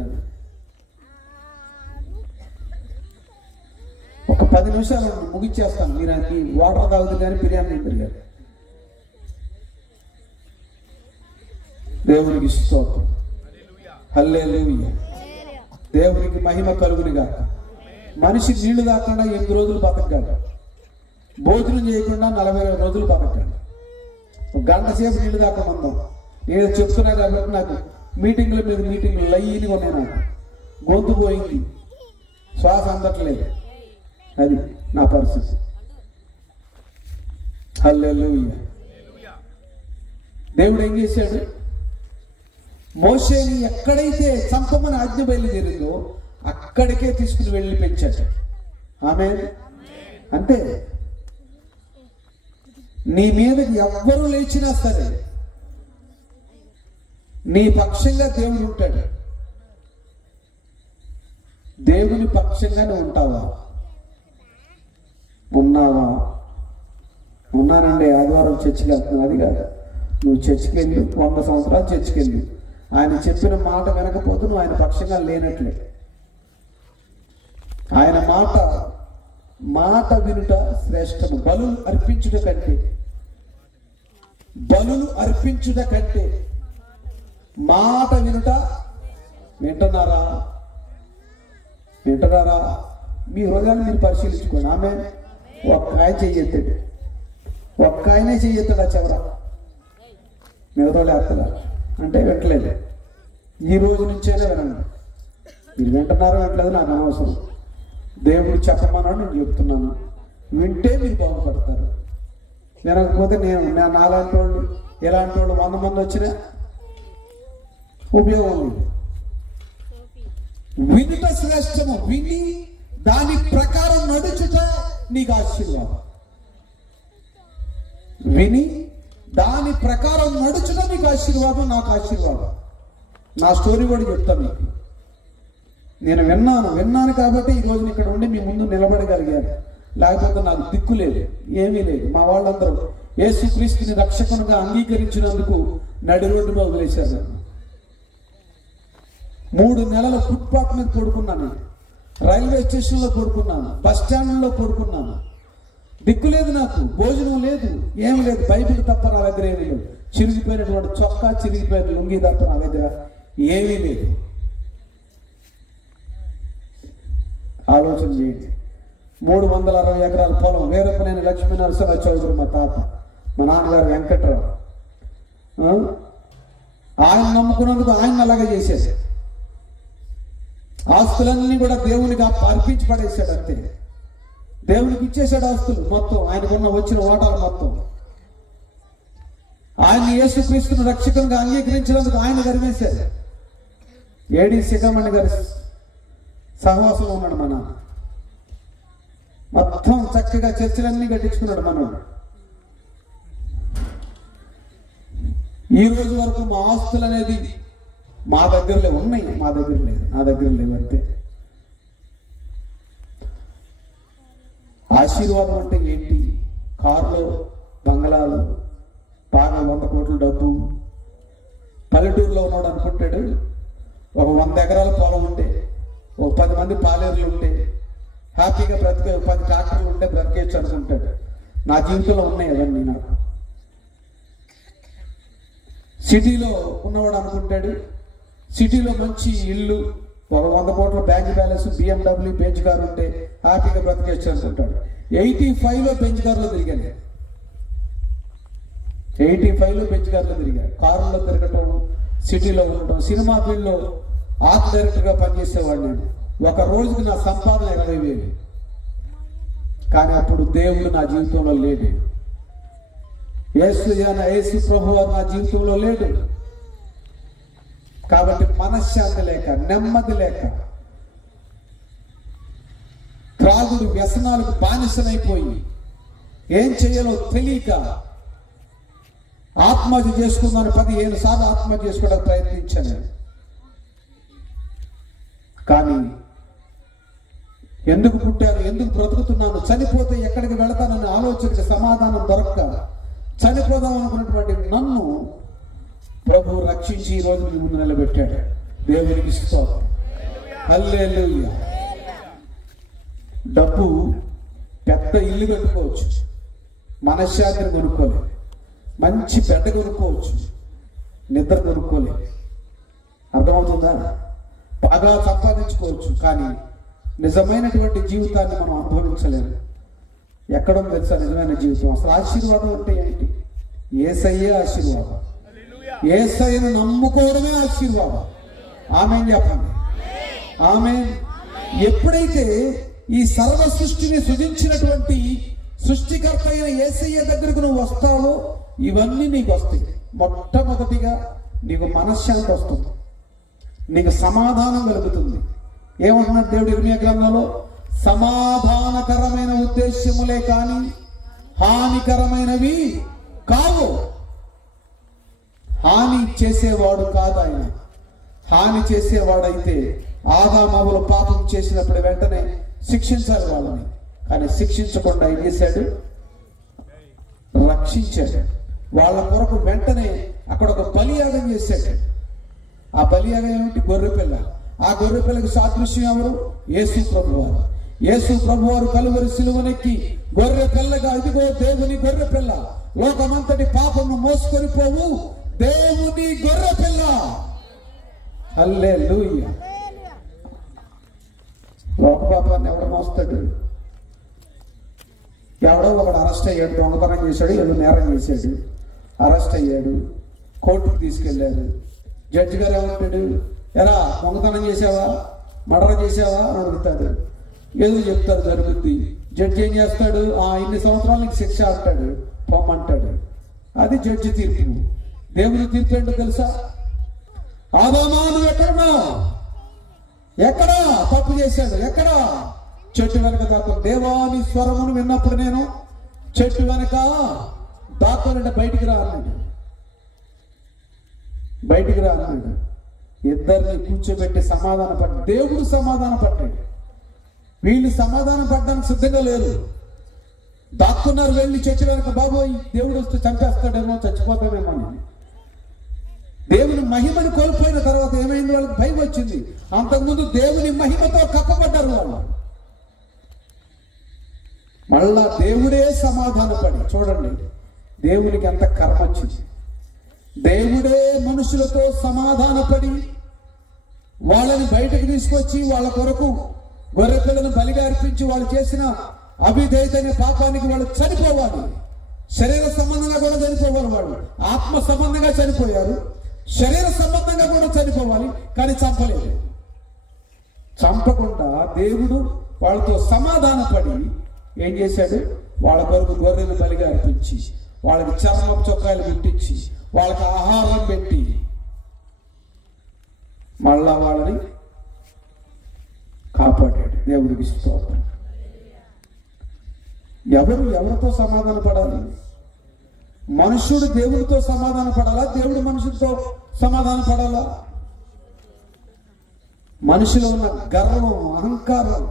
ఒక 10 నిమిషాలు ముగించేస్తాను. మీరు నాకు వాటర్ తాగుతుంది కానీ బిర్యానీ తిరిగారు. దేవునికి స్తోత్రం. హల్లెలూయా. దేవునికి మహిమ కలుగుని గాక. మనిషి నీళ్లు తాకుండా 8 రోజులు బతకగలడు. భోజనం చేయకుండా 40 రోజులు బతకగలడు. 1 గంట సేపు నీళ్లు తాకమందాం. నేను చెప్తున్నా కాబట్టి నాకు మీటింగ్ల మీద మీటింగ్లు లైన్గా ఉన్నాయి. నాకు గొంతు పోయింది, శ్వాస అందట్లేదు. అది నా పరిస్థితి. హల్లెలూయా. దేవుడు ఏం చేశాడు? మోషేని ఎక్కడైతే చంపమని ఆజ్ఞ బయలుదేరిందో అక్కడికే తీసుకుని వెళ్ళి పెంచాడు. ఆమేన్. అంతే. నీ మీదకి ఎవ్వరూ లేచినా సరే నీ పక్షంగా దేవుడు ఉంటాడు. దేవుని పక్షంగానే ఉంటావా? ఉన్నావా? ఉన్నానండి, ఆదివారం చర్చికి వెళ్తున్నాను, అది కాదు. నువ్వు చర్చికి వెళ్ళి 100 సంవత్సరాలు చర్చికి వెళ్ళి ఆయన చెప్పిన మాట వినకపోతే నువ్వు ఆయన పక్షంగా లేనట్లే. ఆయన మాట వినుట శ్రేష్టము. బలులు అర్పించుట కంటే మాట వినుట. వింటున్నారా? మీ హృదయాన్ని మీరు పరిశీలించుకోండి. ఆమె ఒక్క ఆయన చెయ్యెత్తాడు, ఒక్క ఆయనే చెయ్యెత్తాడు. ఆ చివర మిగతా లేస్తలా అంటే వింటలేదు. ఈ రోజు నుంచైనా వినండి. మీరు వింటున్నారో వింటలేదు నాకు అనవసరం. దేవుడు చెప్పమన్నాడు, నేను చెప్తున్నాను. వింటే మీరు బాగుపడతారు. వినకపోతే నాలాంటి వాళ్ళు ఎలాంటి వాళ్ళు 100 మంది వచ్చినా ఉపయోగం లేదు. వినుట శ్రేష్టము, విని దాని ప్రకారం నడుచుట నీకు ఆశీర్వాదం. విని దాని ప్రకారం నడుచుట నీకు ఆశీర్వాదం, నాకు ఆశీర్వాదం. నా స్టోరీ కూడా చెప్తాను మీకు. నేను విన్నాను కాబట్టి ఈ రోజున ఇక్కడ ఉండి మీ ముందు నిలబడగలిగాను. లేకపోతే నాకు దిక్కు లేదు, ఏమీ లేదు. మా వాళ్ళందరూ యేసుక్రీస్తుని రక్షకునిగా అంగీకరించినందుకు నడి రోడ్డు మీద వదిలేశారు. 3 నెలలు ఫుట్పాత్ మీద పడుకున్నాను, రైల్వే స్టేషన్లో పడుకున్నాను, బస్ స్టాండ్లో పడుకున్నాను. దిక్కు లేదు, నాకు భోజనం లేదు, ఏమి లేదు. బైబిల్ తప్ప నా దగ్గర ఏమీ లేదు. చిరిగిపోయినటువంటి చొక్కా, చిరిగిపోయిన లుంగి తప్ప నా దగ్గర ఏమీ లేదు. ఆలోచన చేయండి. 360 ఎకరాల పొలం, వీరపనేని లక్ష్మీ నరసింహ చౌదరి మా తాత, మా నాన్నగారు వెంకట్రావు. ఆయన నమ్ముకున్నందుకు ఆయన అలాగే చేసేది. ఆస్తులన్నీ కూడా దేవునికి అర్పించి పడేశాడు. అంతే, దేవునికి ఇచ్చేశాడు ఆస్తులు మొత్తం. ఆయనకున్న వచ్చిన ఓటాలు మొత్తం. ఆయన యేసుక్రీస్తును రక్షకునిగా అంగీకరించినందుకు ఆయన గర్వేశాడు. ఏడి సిగమణి గారి సహవాసంలో ఉన్నాడు మన. మొత్తం చక్కగా చర్చలన్నీ కట్టించుకున్నాడు మనోడు. ఈ రోజు వరకు మా ఆస్తులు అనేది మా దగ్గరలో ఉన్నాయి, మా దగ్గర లేదు, నా దగ్గర లేవు. అంతే. ఆశీర్వాదం అంటే ఏంటి? కార్లు, బంగళాలు, బాగా 100 కోట్ల డబ్బు. పల్లెటూరులో ఉన్నాడు అనుకుంటాడు, ఒక 100 ఎకరాల పొలం ఉంటే, ఒక 10 మంది పాలేరులు ఉంటే, హ్యాపీగా 10 ట్రాక్టర్లు ఉంటే బ్రతికేయచ్చు అనుకుంటాడు. నా జీవితంలో ఉన్నాయి అవన్నీ నాకు. సిటీలో ఉన్నవాడు అనుకుంటాడు, సిటీలో మంచి ఇల్లు, ఒక 100 కోట్ల bank balance, BMW bench car ఉంటే హ్యాపీగా బ్రతికేయచ్చు అనుకుంటాడు. 85లో బెంచ్ కారులో తిరిగాను. 85లో బెంచ్ కారులో తిరిగాను. కారులో తిరగటం, సిటీలో ఉండటం. సినిమా ఫీల్డ్లో ఆర్ట్ డైరెక్టర్గా పనిచేసేవాడు నేను. ఒక రోజుకి నా సంపాదన 20,000. కానీ అప్పుడు దేవుడు నా జీవితంలో లేడు. యేసు ప్రభు నా జీవితంలో లేడు. కాబట్టి మనశ్శాంతి లేక, నెమ్మది లేక, త్రాగుడు వ్యసనాలకు బానిసనైపోయి ఏం చేయాలో తెలియక ఆత్మహత్య చేసుకుందామని 15 సార్లు ఆత్మహత్య చేసుకోవడానికి ప్రయత్నించాను. కానీ ఎందుకు పుట్టాను, ఎందుకు బ్రతుకుతున్నాను, చనిపోతే ఎక్కడికి వెళతానని ఆలోచనకి సమాధానం దొరక్క చనిపోదాం అనుకున్నటువంటి నన్ను ప్రభు రక్షించి ఈ రోజు మీ ముందు నిలబెట్టాడు. దేవునికి స్తోత్రం. హల్లెలూయా. డబ్బు పెద్ద ఇల్లు కట్టుకోవచ్చు, మనశ్శాంతిని కొనుక్కోలేదు. మంచి బెడ్ కొనుక్కోవచ్చు, నిద్ర కొనుక్కోలేదు. అర్థమవుతుందా? బాగా సంపాదించుకోవచ్చు, కానీ నిజమైనటువంటి జీవితాన్ని మనం అనుభవించలేము. ఎక్కడో తెలుసా నిజమైన జీవితం? అసలు ఆశీర్వాదం అంటే ఏంటి? యేసయ్యే ఆశీర్వాదం. యేసయ్యను నమ్ముకోవడమే ఆశీర్వాదం. ఆమేన్ చెప్పండి. ఆమేన్. ఎప్పుడైతే ఈ సర్వ సృష్టిని సృజించినటువంటి సృష్టికర్త అయిన యేసయ్య దగ్గరకు నువ్వు వస్తావో ఇవన్నీ నీకు వస్తాయి. మొట్టమొదటిగా నీకు మనశ్శాంతి వస్తుంది, నీకు సమాధానం కలుగుతుంది. ఏమంటున్నాడు దేవుడు ఇర్మియా గ్రంథంలో? సమాధానకరమైన ఉద్దేశ్యములే కానీ హానికరమైనవి కావు. హాని చేసేవాడు కాదు ఆయన. హాని చేసేవాడైతే ఆదామవులు పాపం చేసినప్పుడు వెంటనే శిక్షించాలి వాళ్ళని. కానీ శిక్షించకుండా ఏం చేశాడు? రక్షించాడు. వాళ్ళ కొరకు వెంటనే అక్కడ ఒక బలియాగం చేశాడు. ఆ బలియాగం ఏమిటి? గొర్రెపిల్ల. ఆ గొర్రెపిల్లకి సాదృశ్యం ఎవరు? యేసు ప్రభువారు. యేసు ప్రభువారు కలువరి సిలువనెక్కి గొర్రెపిల్లగా, ఇదిగో దేవుని గొర్రెపిల్ల, లోకమంతటి పాపము మోసుకొని పోవు దేవుని గొర్రెపిల్ల. హల్లెలూయా. లోక పాపాన్ని ఎవడు మోస్తాడు? ఎవడో ఒకడు అరెస్ట్ అయ్యాడు, దొంగతనం చేశాడు, ఏదో నేరం చేశాడు, అరెస్ట్ అయ్యాడు, కోర్టుకు తీసుకెళ్లారు. జడ్జి గారు ఏమంటాడు? ఎరా దొంగతనం చేసావా, మర్డర్ చేసావా అని అడుగుతాడు. ఏదో చెప్తాడు, జరుగుద్ది. జడ్జి ఏం చేస్తాడు? ఇన్ని సంవత్సరాలకి శిక్ష అంటాడు, పొమ్మంటాడు. అది జడ్జి తీర్పు. దేవుని తీర్పు ఏంటో తెలుసా? ఆదామా నువ్వు ఎక్కడున్నావు? ఎక్కడా తప్పు చేశాడు? ఎక్కడా? చెట్టు వెనక దాకా. దేవాని స్వరమును విన్నప్పుడు నేను చెట్టు వెనక దాక్కోనంటే బయటికి రా అన్నాడు. బయటికి రా అన్నాడు. ఇద్దరిని కూర్చోబెట్టి సమాధాన పడ్డాడు. దేవుడు సమాధాన పడ్డాడు. వీళ్ళు సమాధానం పడ్డానికి సిద్ధంగా లేరు. దాక్కున్నారు వెళ్ళి చెట్టు వెనక. బాబోయ్ దేవుడు వస్తే చంపేస్తాడేమో, చచ్చిపోతామేమో అని. దేవుని మహిమని కోల్పోయిన తర్వాత ఏమైంది? వాళ్ళకి భయం వచ్చింది. అంతకుముందు దేవుని మహిమతో కప్పబడ్డారు వాళ్ళు. మళ్ళా దేవుడే సమాధానపడి, చూడండి దేవునికి ఎంత కర్మ వచ్చింది. దేవుడే మనుషులతో సమాధానపడి వాళ్ళని బయటకు తీసుకొచ్చి వాళ్ళ కొరకు గొర్రె పిల్లను బలిగా అర్పించి వాళ్ళు చేసిన అవిధేయతనే పాపానికి వాళ్ళు చనిపోవాలి. శరీర సంబంధంగా కూడా చనిపోవాలి. వాళ్ళు ఆత్మ సంబంధంగా చనిపోయారు, శరీర సంబంధంగా కూడా చనిపోవాలి. కానీ చంపలేదు. చంపకుండా దేవుడు వాళ్ళతో సమాధానపడి ఏం చేశాడు? వాళ్ళ కొరకు గొర్రెను బలిగా అర్పించి, వాళ్ళకి చర్మపు చొక్కాయలు పెట్టించి, వాళ్ళకి ఆహారం పెట్టి మళ్ళా వాళ్ళని కాపాడాడు. దేవుడికి స్తోత్రం. ఎవరితో సమాధాన పడాలి? మనుషుడు దేవుడితో సమాధాన పడాలా? దేవుడు మనుషులతో సమాధాన పడాలా? మనిషిలో ఉన్న గర్వం, అహంకారం,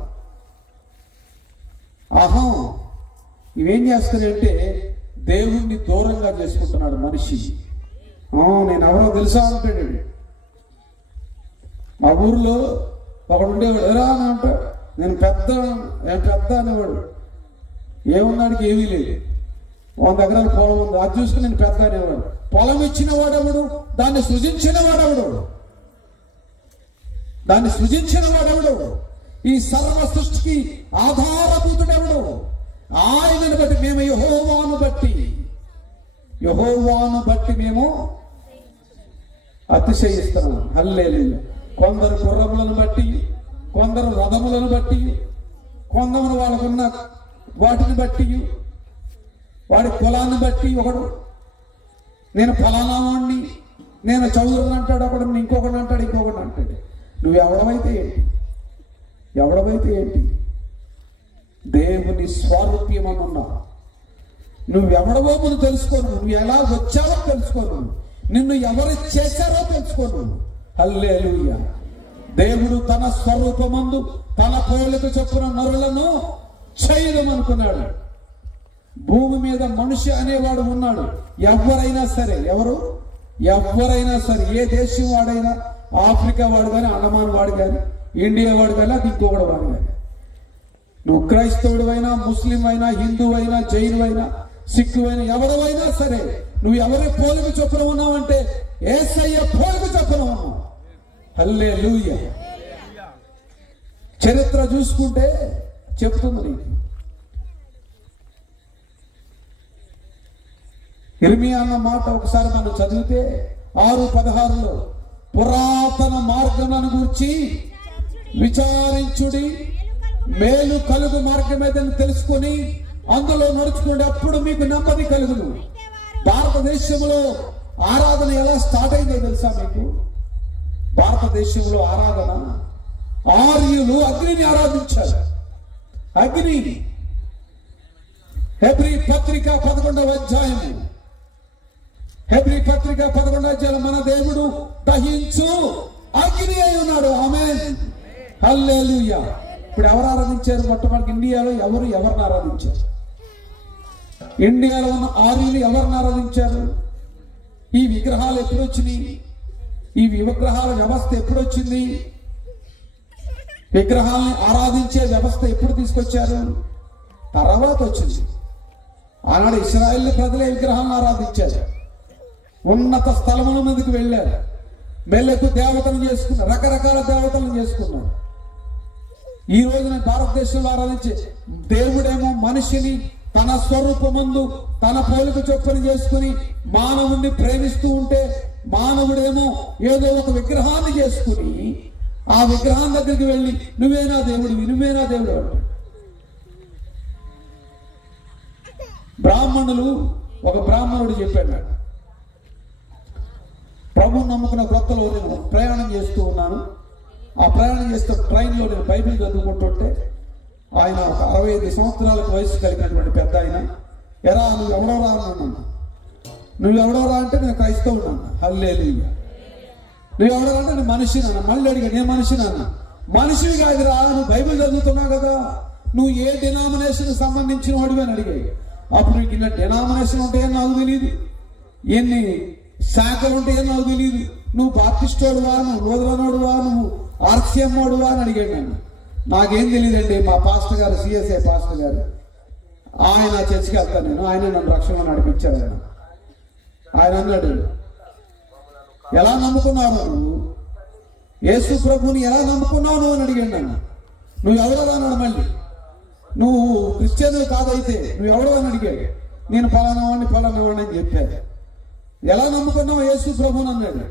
అహం ఇవేం చేస్తున్నాయంటే దేవుణ్ణి దూరంగా చేసుకుంటున్నాడు మనిషి. నేను ఎవరో తెలుసా అంటాడు. మా ఊర్లో ఒకడు ఉండేవాడు. ఎలా అని అంటాడు, నేను పెద్ద అనేవాడు. ఏమున్నాడికి ఏమీ లేదు, 100 ఎకరాల పొలం ఉంది, అది చూసుకుని నేను పెద్ద అనేవాడు. పొలం ఇచ్చిన వాడెవడు? దాన్ని సృజించిన వాడెవడు? దాన్ని సృజించిన వాడెవడు? ఈ సర్వ సృష్టికి ఆధారభూతుడెవడు? ఆయనను బట్టి మేము యెహోవాను బట్టి మేము అతిశయిస్తున్నాం. హల్లెలూయా. కొందరు గుర్రములను బట్టి, కొందరు రథములను బట్టి, కొందరు వాళ్ళకున్న వాటిని బట్టి, వాడి కులాన్ని బట్టి ఒకడు నేను ఫలానా వాడిని, నేను చౌదరుని అంటాడు, ఒకడు ఇంకొకటి అంటాడు. నువ్వు ఎవడమైతే ఏంటి? దేవుని స్వారూప్యమనున్నా నువ్వెవడవో ముందు తెలుసుకోను. నువ్వు ఎలా వచ్చావో తెలుసుకోను. నిన్ను ఎవరు చేశారో తెలుసుకోను. హల్లెలూయా. దేవుడు తన స్వరూపమందు తన పోలిక చొప్పున నరులను చేయమనుకున్నాడు. భూమి మీద మనిషి అనేవాడు ఉన్నాడు. ఎవరైనా సరే, ఏ దేశం వాడైనా, ఆఫ్రికా వాడు కానీ, అండమాన్ వాడు కానీ, ఇండియా వాడు కానీ, అది ఇంకొకడు వాడు కానీ, నువ్వు క్రైస్తవుడు అయినా, ముస్లిం అయినా, హిందూ అయినా, జైను అయినా, సిక్కు అయినా, ఎవరైనా సరే, నువ్వు ఎవరి పోలిక చొప్పున ఉన్నావంటే యేసయ్య పోలిక చొప్పున ఉన్నావు. హల్లెలూయా. చరిత్ర చూసుకుంటే చెప్తుంది నీకు. ఇర్మియా అన్న మాట ఒకసారి మనం చదివితే 6:16 పురాతన మార్గములను గురించి విచారించుడి, మేలు కలుగు మార్గం ఏదని తెలుసుకొని అందులో నడుచుకుంటే అప్పుడు మీకు నెమ్మది కలుగును. భారతదేశంలో ఆరాధన ఎలా స్టార్ట్ అయిందో తెలుసా మీకు? భారతదేశంలో ఆరాధన ఆర్యులు అగ్నిని ఆరాధించారు. అగ్ని హెబ్రీ పత్రిక 11వ అధ్యాయము, హెబ్రీ పత్రిక 11వ అధ్యాయం, మన దేవుడు దహించు అగ్ని అయి ఉన్నాడు. ఆమేన్, హల్లెలూయా. ఇప్పుడు ఎవరు ఆరాధించారు? మొట్టమొదటి ఇండియాలో ఎవరిని ఆరాధించారు? ఇండియాలో ఉన్న ఆర్యులు ఎవరిని ఆరాధించారు? ఈ విగ్రహాలు ఎప్పుడు వచ్చినాయి? ఈ విగ్రహాల వ్యవస్థ ఎప్పుడు వచ్చింది? విగ్రహాలని ఆరాధించే వ్యవస్థ ఎప్పుడు తీసుకొచ్చారు? తర్వాత వచ్చింది. ఆనాడు ఇశ్రాయేలు ప్రజలే విగ్రహాలను ఆరాధించారు. ఉన్నత స్థలముల మీదకి వెళ్ళారు. మెల్లకు దేవతలను చేసుకున్నారు, రకరకాల దేవతలను చేసుకున్నారు. ఈ రోజున భారతదేశంలో ఆరాధించే దేవుడేమో మనిషిని తన స్వరూపమందు తన పోలిక చొప్పున చేసుకుని మానవుణ్ణి ప్రేమిస్తూ ఉంటే, మానవుడేమో ఏదో ఒక విగ్రహాన్ని చేసుకుని ఆ విగ్రహం దగ్గరికి వెళ్ళి నువ్వేనా దేవుడివి, నువ్వేనా దేవుడు అంటాడు. ఒక బ్రాహ్మణుడు చెప్పాడు, ప్రభువుని నమ్ముకున్న కొత్తలో నేను ప్రయాణం చేస్తూ ఉన్నాను. ఆ ప్రయాణం చేస్తూ ట్రైన్లో నేను బైబిల్ చదువుకుంటుంటే ఆయన ఒక 65 సంవత్సరాలకు వయసు కలిగినటువంటి పెద్ద ఆయన, ఎరా నువ్వు ఎవడోరా అన్నాను. నువ్వు ఎవడోరా అంటే నేను క్రైస్తవున్నాను. హల్లెలూయా. నువ్వు ఎవడోరా అంటే నేను మనిషినాను. మళ్ళీ అడిగా, నేను మనిషినాను. మనిషివి కాదురా, నువ్వు బైబిల్ చదువుతున్నావు కదా, నువ్వు ఏ డినామినేషన్ సంబంధించిన వాడివి అని అడిగాయి. అప్పుడు నీకు ఇన్న డినామినేషన్ ఉంటాయని నాకు తెలియదు, ఎన్ని శాఖలు ఉంటాయని నాకు తెలియదు. నువ్వు బాప్టిస్టోడువా, నువ్వు లూథరనోడువా, నువ్వు ఆర్సిఎమ్మోడువా అని అడిగాడు నన్ను. నాకేం తెలియదండి. మా పాస్టర్ గారు, సిఎస్ఐ పాస్టర్ గారు, ఆయన చర్చికి వెళ్తాను నేను, ఆయన నన్ను రక్షణలో నడిపించాడు. ఆయన అన్నాడు, ఎలా నమ్ముకున్నావు నువ్వు? యేసు ప్రభుని ఎలా నమ్ముకున్నావు నువ్వు అని అడిగాడు నన్ను. నువ్వు ఎవడో అన్నాడు. మళ్ళీ నువ్వు క్రిస్టియన్ కాదైతే నువ్వు ఎవడో అని అడిగాడు. నేను ఫలానా వాడిని అని చెప్పాను. ఎలా నమ్ముకున్నావు యేసు ప్రభుని అన్నాడు.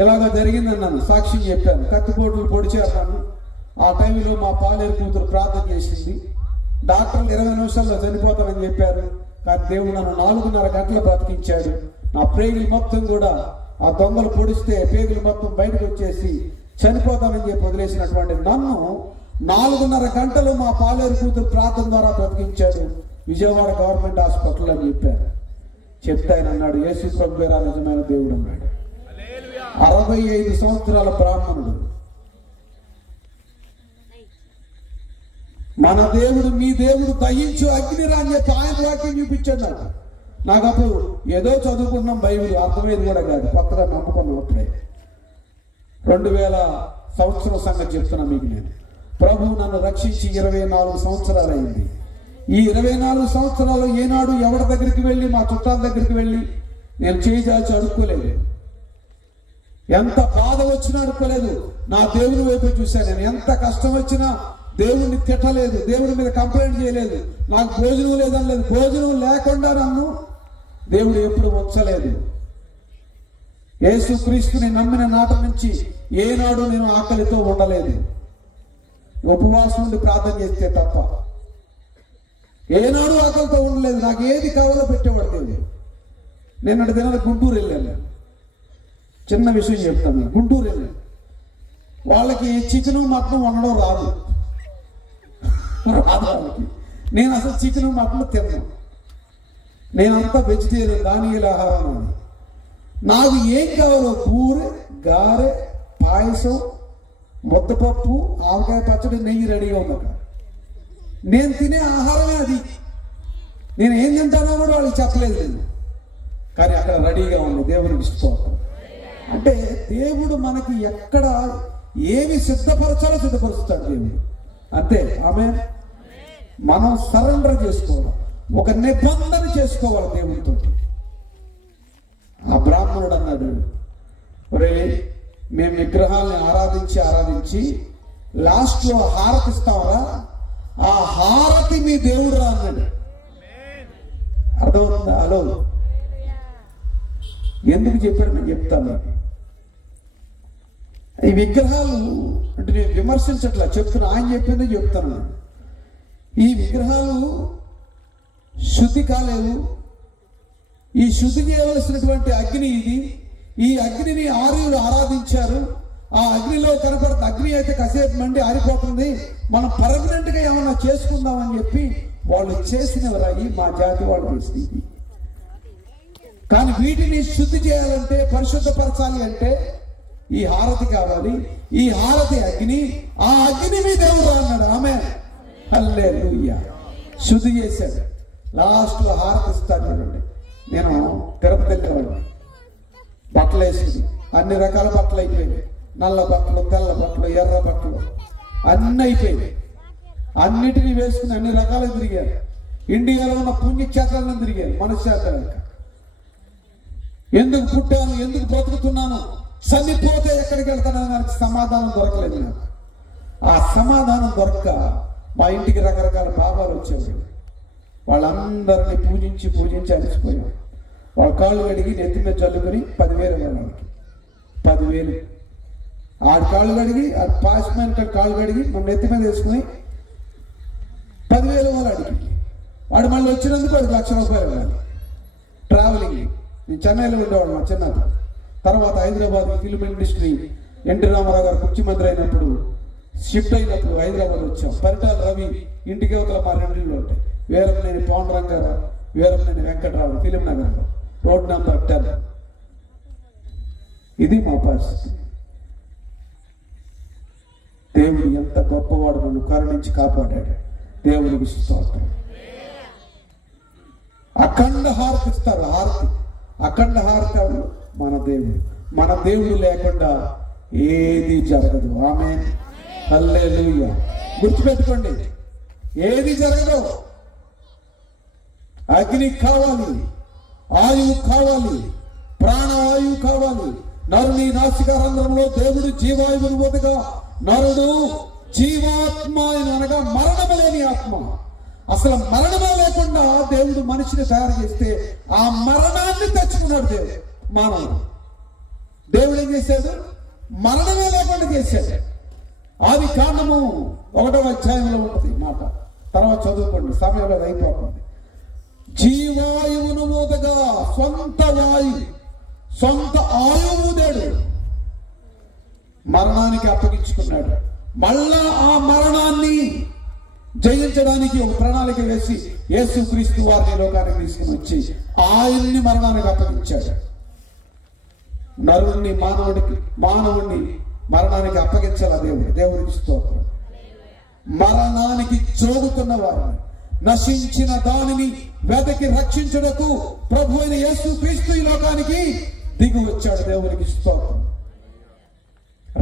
ఇలాగా జరిగిందని నన్ను సాక్షి చెప్పాను. కత్తిపోట్లు పొడిచాను. ఆ టైంలో మా పాలేరు కూతురు ప్రార్థన చేసింది. డాక్టర్లు 20 నిమిషాల్లో చనిపోతానని చెప్పారు. కానీ దేవుడు నన్ను 4.5 గంటలు బ్రతికించాడు. నా ప్రేగులు మొత్తం కూడా ఆ దొంగలు పొడిస్తే పేగులు మొత్తం బయటకు వచ్చేసి చనిపోతానని చెప్పి వదిలేసినటువంటి నన్ను 4.5 గంటలు మా పాలేరు కూతురు ప్రార్థన ద్వారా బ్రతికించాడు. విజయవాడ గవర్నమెంట్ హాస్పిటల్ అని చెప్పారు. చెప్తే ఆయన అన్నాడు, యేసు ప్రభు పేరా నిజమైన దేవుడు అన్నాడు. 65 సంవత్సరాల బ్రాహ్మణుడు. మన దేవుడు, మీ దేవుడు దహించు అగ్నిరా అని చెప్పి ఆయన వాక్యం చూపించాడు నాకు. అప్పుడు ఏదో చదువుకున్నాం బైబిల్, అర్థమయ్యేది కూడా కాదు, కొత్తగా నమ్ముకున్నాం. అప్పుడే 2000 సంవత్సరం సంగతి చెప్తున్నా మీకు నేను. ప్రభు నన్ను రక్షించి 24 సంవత్సరాలు అయింది. ఈ 24 సంవత్సరాలు ఏనాడు ఎవరి దగ్గరికి వెళ్ళి, మా చుట్టాల దగ్గరికి వెళ్ళి నేను చేయి చాల్చి అడుక్కోలేదు. ఎంత బాధ వచ్చినా అడుక్కోలేదు. నా దేవుని వైపు చూశాను నేను. ఎంత కష్టం వచ్చినా దేవుణ్ణి తిట్టలేదు, దేవుడి మీద కంప్లైంట్ చేయలేదు. నాకు భోజనం లేదనలేదు. భోజనం లేకుండా నన్ను దేవుడు ఎప్పుడు ఉంచలేదు. యేసుక్రీస్తుని నమ్మిన నాట నుంచి ఏనాడు నేను ఆకలితో ఉండలేదు, ఉపవాసం ఉండి ప్రార్థన చేస్తే తప్ప. ఏనాడు ఆకలితో ఉండలేదు. నాకు ఏది కావాలో పెట్టేవాడు దేవుడు. నిన్నటి దినాలు గుంటూరు వెళ్ళాను. చిన్న విషయం చెప్తాను. గుంటూరు వెళ్ళాను. వాళ్ళకి చికెను మటన్ వండడం రాదు. వాళ్ళకి నేను అసలు చికెను మటన్ తిన్నాను. నేనంతా వెజిటేరియన్, దానియాల ఆహారం. నాకు ఏం కావాలో పూరి, గారె, పాయసం, ముద్దపప్పు, ఆవకాయ పచ్చడి, నెయ్యి రెడీగా ఉంది అక్కడ. నేను తినే ఆహారమే అది. నేను ఏం తింటానో కూడా వాళ్ళకి చెప్పలేదు నేను. కానీ అక్కడ రెడీగా ఉంది. దేవునికి ఇష్టపోతాం అంటే దేవుడు మనకి ఎక్కడ ఏమి సిద్ధపరచాలో సిద్ధపరుస్తాడు దేవుడు. అంతే. ఆమేన్. మనం సరెండర్ చేసుకోవాలి, ఒక నిబంధన చేసుకోవాలి దేవుడితో. ఆ బ్రాహ్మణుడు అన్నాడు, ఒరే మేము విగ్రహాలని ఆరాధించి లాస్ట్లో హారతి ఇస్తావరా, ఆ హారతి మీ దేవుడు రా అన్నాడు. అర్థమవుతుందా? హలో, ఎందుకు చెప్పాడు నేను చెప్తాను. ఈ విగ్రహాలు అంటే నేను విమర్శించట్లా, చెప్తున్నా. ఆయన చెప్పిందే చెప్తాను. ఈ విగ్రహాలు శుద్ధి కాలేవు. ఈ శుద్ధి చేయవలసినటువంటి అగ్ని ఇది. ఈ అగ్నిని ఆర్యులు ఆరాధించారు. ఆ అగ్నిలో కనపడుతుంది. అగ్ని అయితే కాసేపు మండి ఆరిపోతుంది. మనం పర్మనెంట్ గా ఏమన్నా చేసుకుందామని చెప్పి వాళ్ళు చేసినవరాయి మా జాతి వాళ్ళు చేసింది. కానీ వీటిని శుద్ధి చేయాలంటే, పరిశుద్ధపరచాలి అంటే ఈ హారతి కావాలి. ఈ హారతి అగ్ని, ఆ అగ్ని మీద దేవుడు అన్నాడు. ఆమేన్, హల్లెలూయా. శుద్ధి చేశాడు. లాస్ట్ లో హారతి ఇస్తాడు. చూడండి, నేను తిరుపతి వెళ్ళేవాడిని. బట్టలు వేసింది, అన్ని రకాల బట్టలు అయిపోయాయి. నల్ల బట్టలు, తెల్ల బట్టలు, ఎర్ర బట్టలు అన్ని అయిపోయాయి. అన్నిటినీ వేసుకుని అన్ని రకాలుగా తిరిగారు. ఇండియాలో ఉన్న పుణ్యక్షేత్రాలను తిరిగారు. మనశ్శాంతి ఎందుకు పుట్టాను, ఎందుకు బ్రతుకుతున్నాను, చనిపోతే ఎక్కడికి వెళ్తానని నాకు సమాధానం దొరకలేదు. నాకు ఆ సమాధానం దొరక్క మా ఇంటికి రకరకాల బాబాలు వచ్చేవారు. వాళ్ళందరినీ పూజించి అలసిపోయాం. వాళ్ళ కాళ్ళు కడిగి నెత్తి మీద చల్లుకొని 10,000 వాళ్ళకి 10,000. ఆడి కాళ్ళు కడిగి, ఆడి పాస్మెన్ కాళ్ళు కడిగి మన నెత్తి మీద వేసుకుని 10,000 వాళ్ళు అడిగి, వాడు మళ్ళీ వచ్చినందుకు వాడికి ₹1,00,000 ఇవ్వాలి. ట్రావెలింగ్. నేను చెన్నైలో ఉండేవాడు మా చిన్నప్పుడు. తర్వాత హైదరాబాద్ ఫిల్మ్ ఇండస్ట్రీ ఎన్టీ రామారావు గారు ముఖ్యమంత్రి అయినప్పుడు షిఫ్ట్ అయినప్పుడు హైదరాబాద్ వచ్చాం. పరిటాల రవి ఇంటికి అవతల మా 2 ఇళ్ళు ఉంటాయి. వీరమనేని పవన్ వీరమనేని వెంకటరావు ఫిలిం నగర్లో, రోడ్ నెంబర్ 10. ఇది మా పరిస్థితి. దేవుడు ఎంత గొప్పవాడు, నన్ను కరుణించి కాపాడాడు. దేవుడికి స్తోత్రం. అఖండ హారతి ఇస్తారు. హారతి, అఖండ హారతి మన దేవుడు. మన దేవుడు లేకుండా ఏది జరగదు. ఆమేన్, హల్లెలూయా. గుర్తుపెట్టుకోండి, ఏది జరగదు. అగ్ని కావాలి, ఆయువు కావాలి, ప్రాణవాయువు కావాలి. నరుని నాసికారంధ్రంలో దేవుడు జీవాయువును వదగా నరుడు జీవాత్మ అనగా మరణము లేని ఆత్మ. అసలు మరణమే లేకుండా దేవుడు మనిషిని తయారు చేస్తే ఆ మరణాన్ని తెచ్చుకున్నాడు దేవుడు. మానవుడు దేవుడు ఏం చేశాడు? మరణమే లేకుండా చేశాడు. ఆది కాండము 1వ అధ్యాయంలో ఉంటుంది మాట. తర్వాత చదువుకోండి, సమయంలో అయిపోతుంది. జీవాయువును మూతగా సొంత ఆయువు దేవుడు మరణానికి అప్పగించుకున్నాడు. మళ్ళా ఆ మరణాన్ని జయించడానికి ఒక ప్రణాళిక వేసి యేసుక్రీస్తు వారిని లోకానికి తీసుకుని వచ్చి ఆయన్ని మరణానికి అప్పగించాడు. నరుణ్ణి మానవుణ్ణి మరణానికి అప్పగించాల దేవుడికి స్తోత్రం. మరణానికి జోగుతున్న వారిని, నశించిన దానిని వెదకి రక్షించుటకు ప్రభు అయిన యేసుక్రీస్తు ఈ లోకానికి దిగి వచ్చాడు. దేవునికి స్తోత్రం.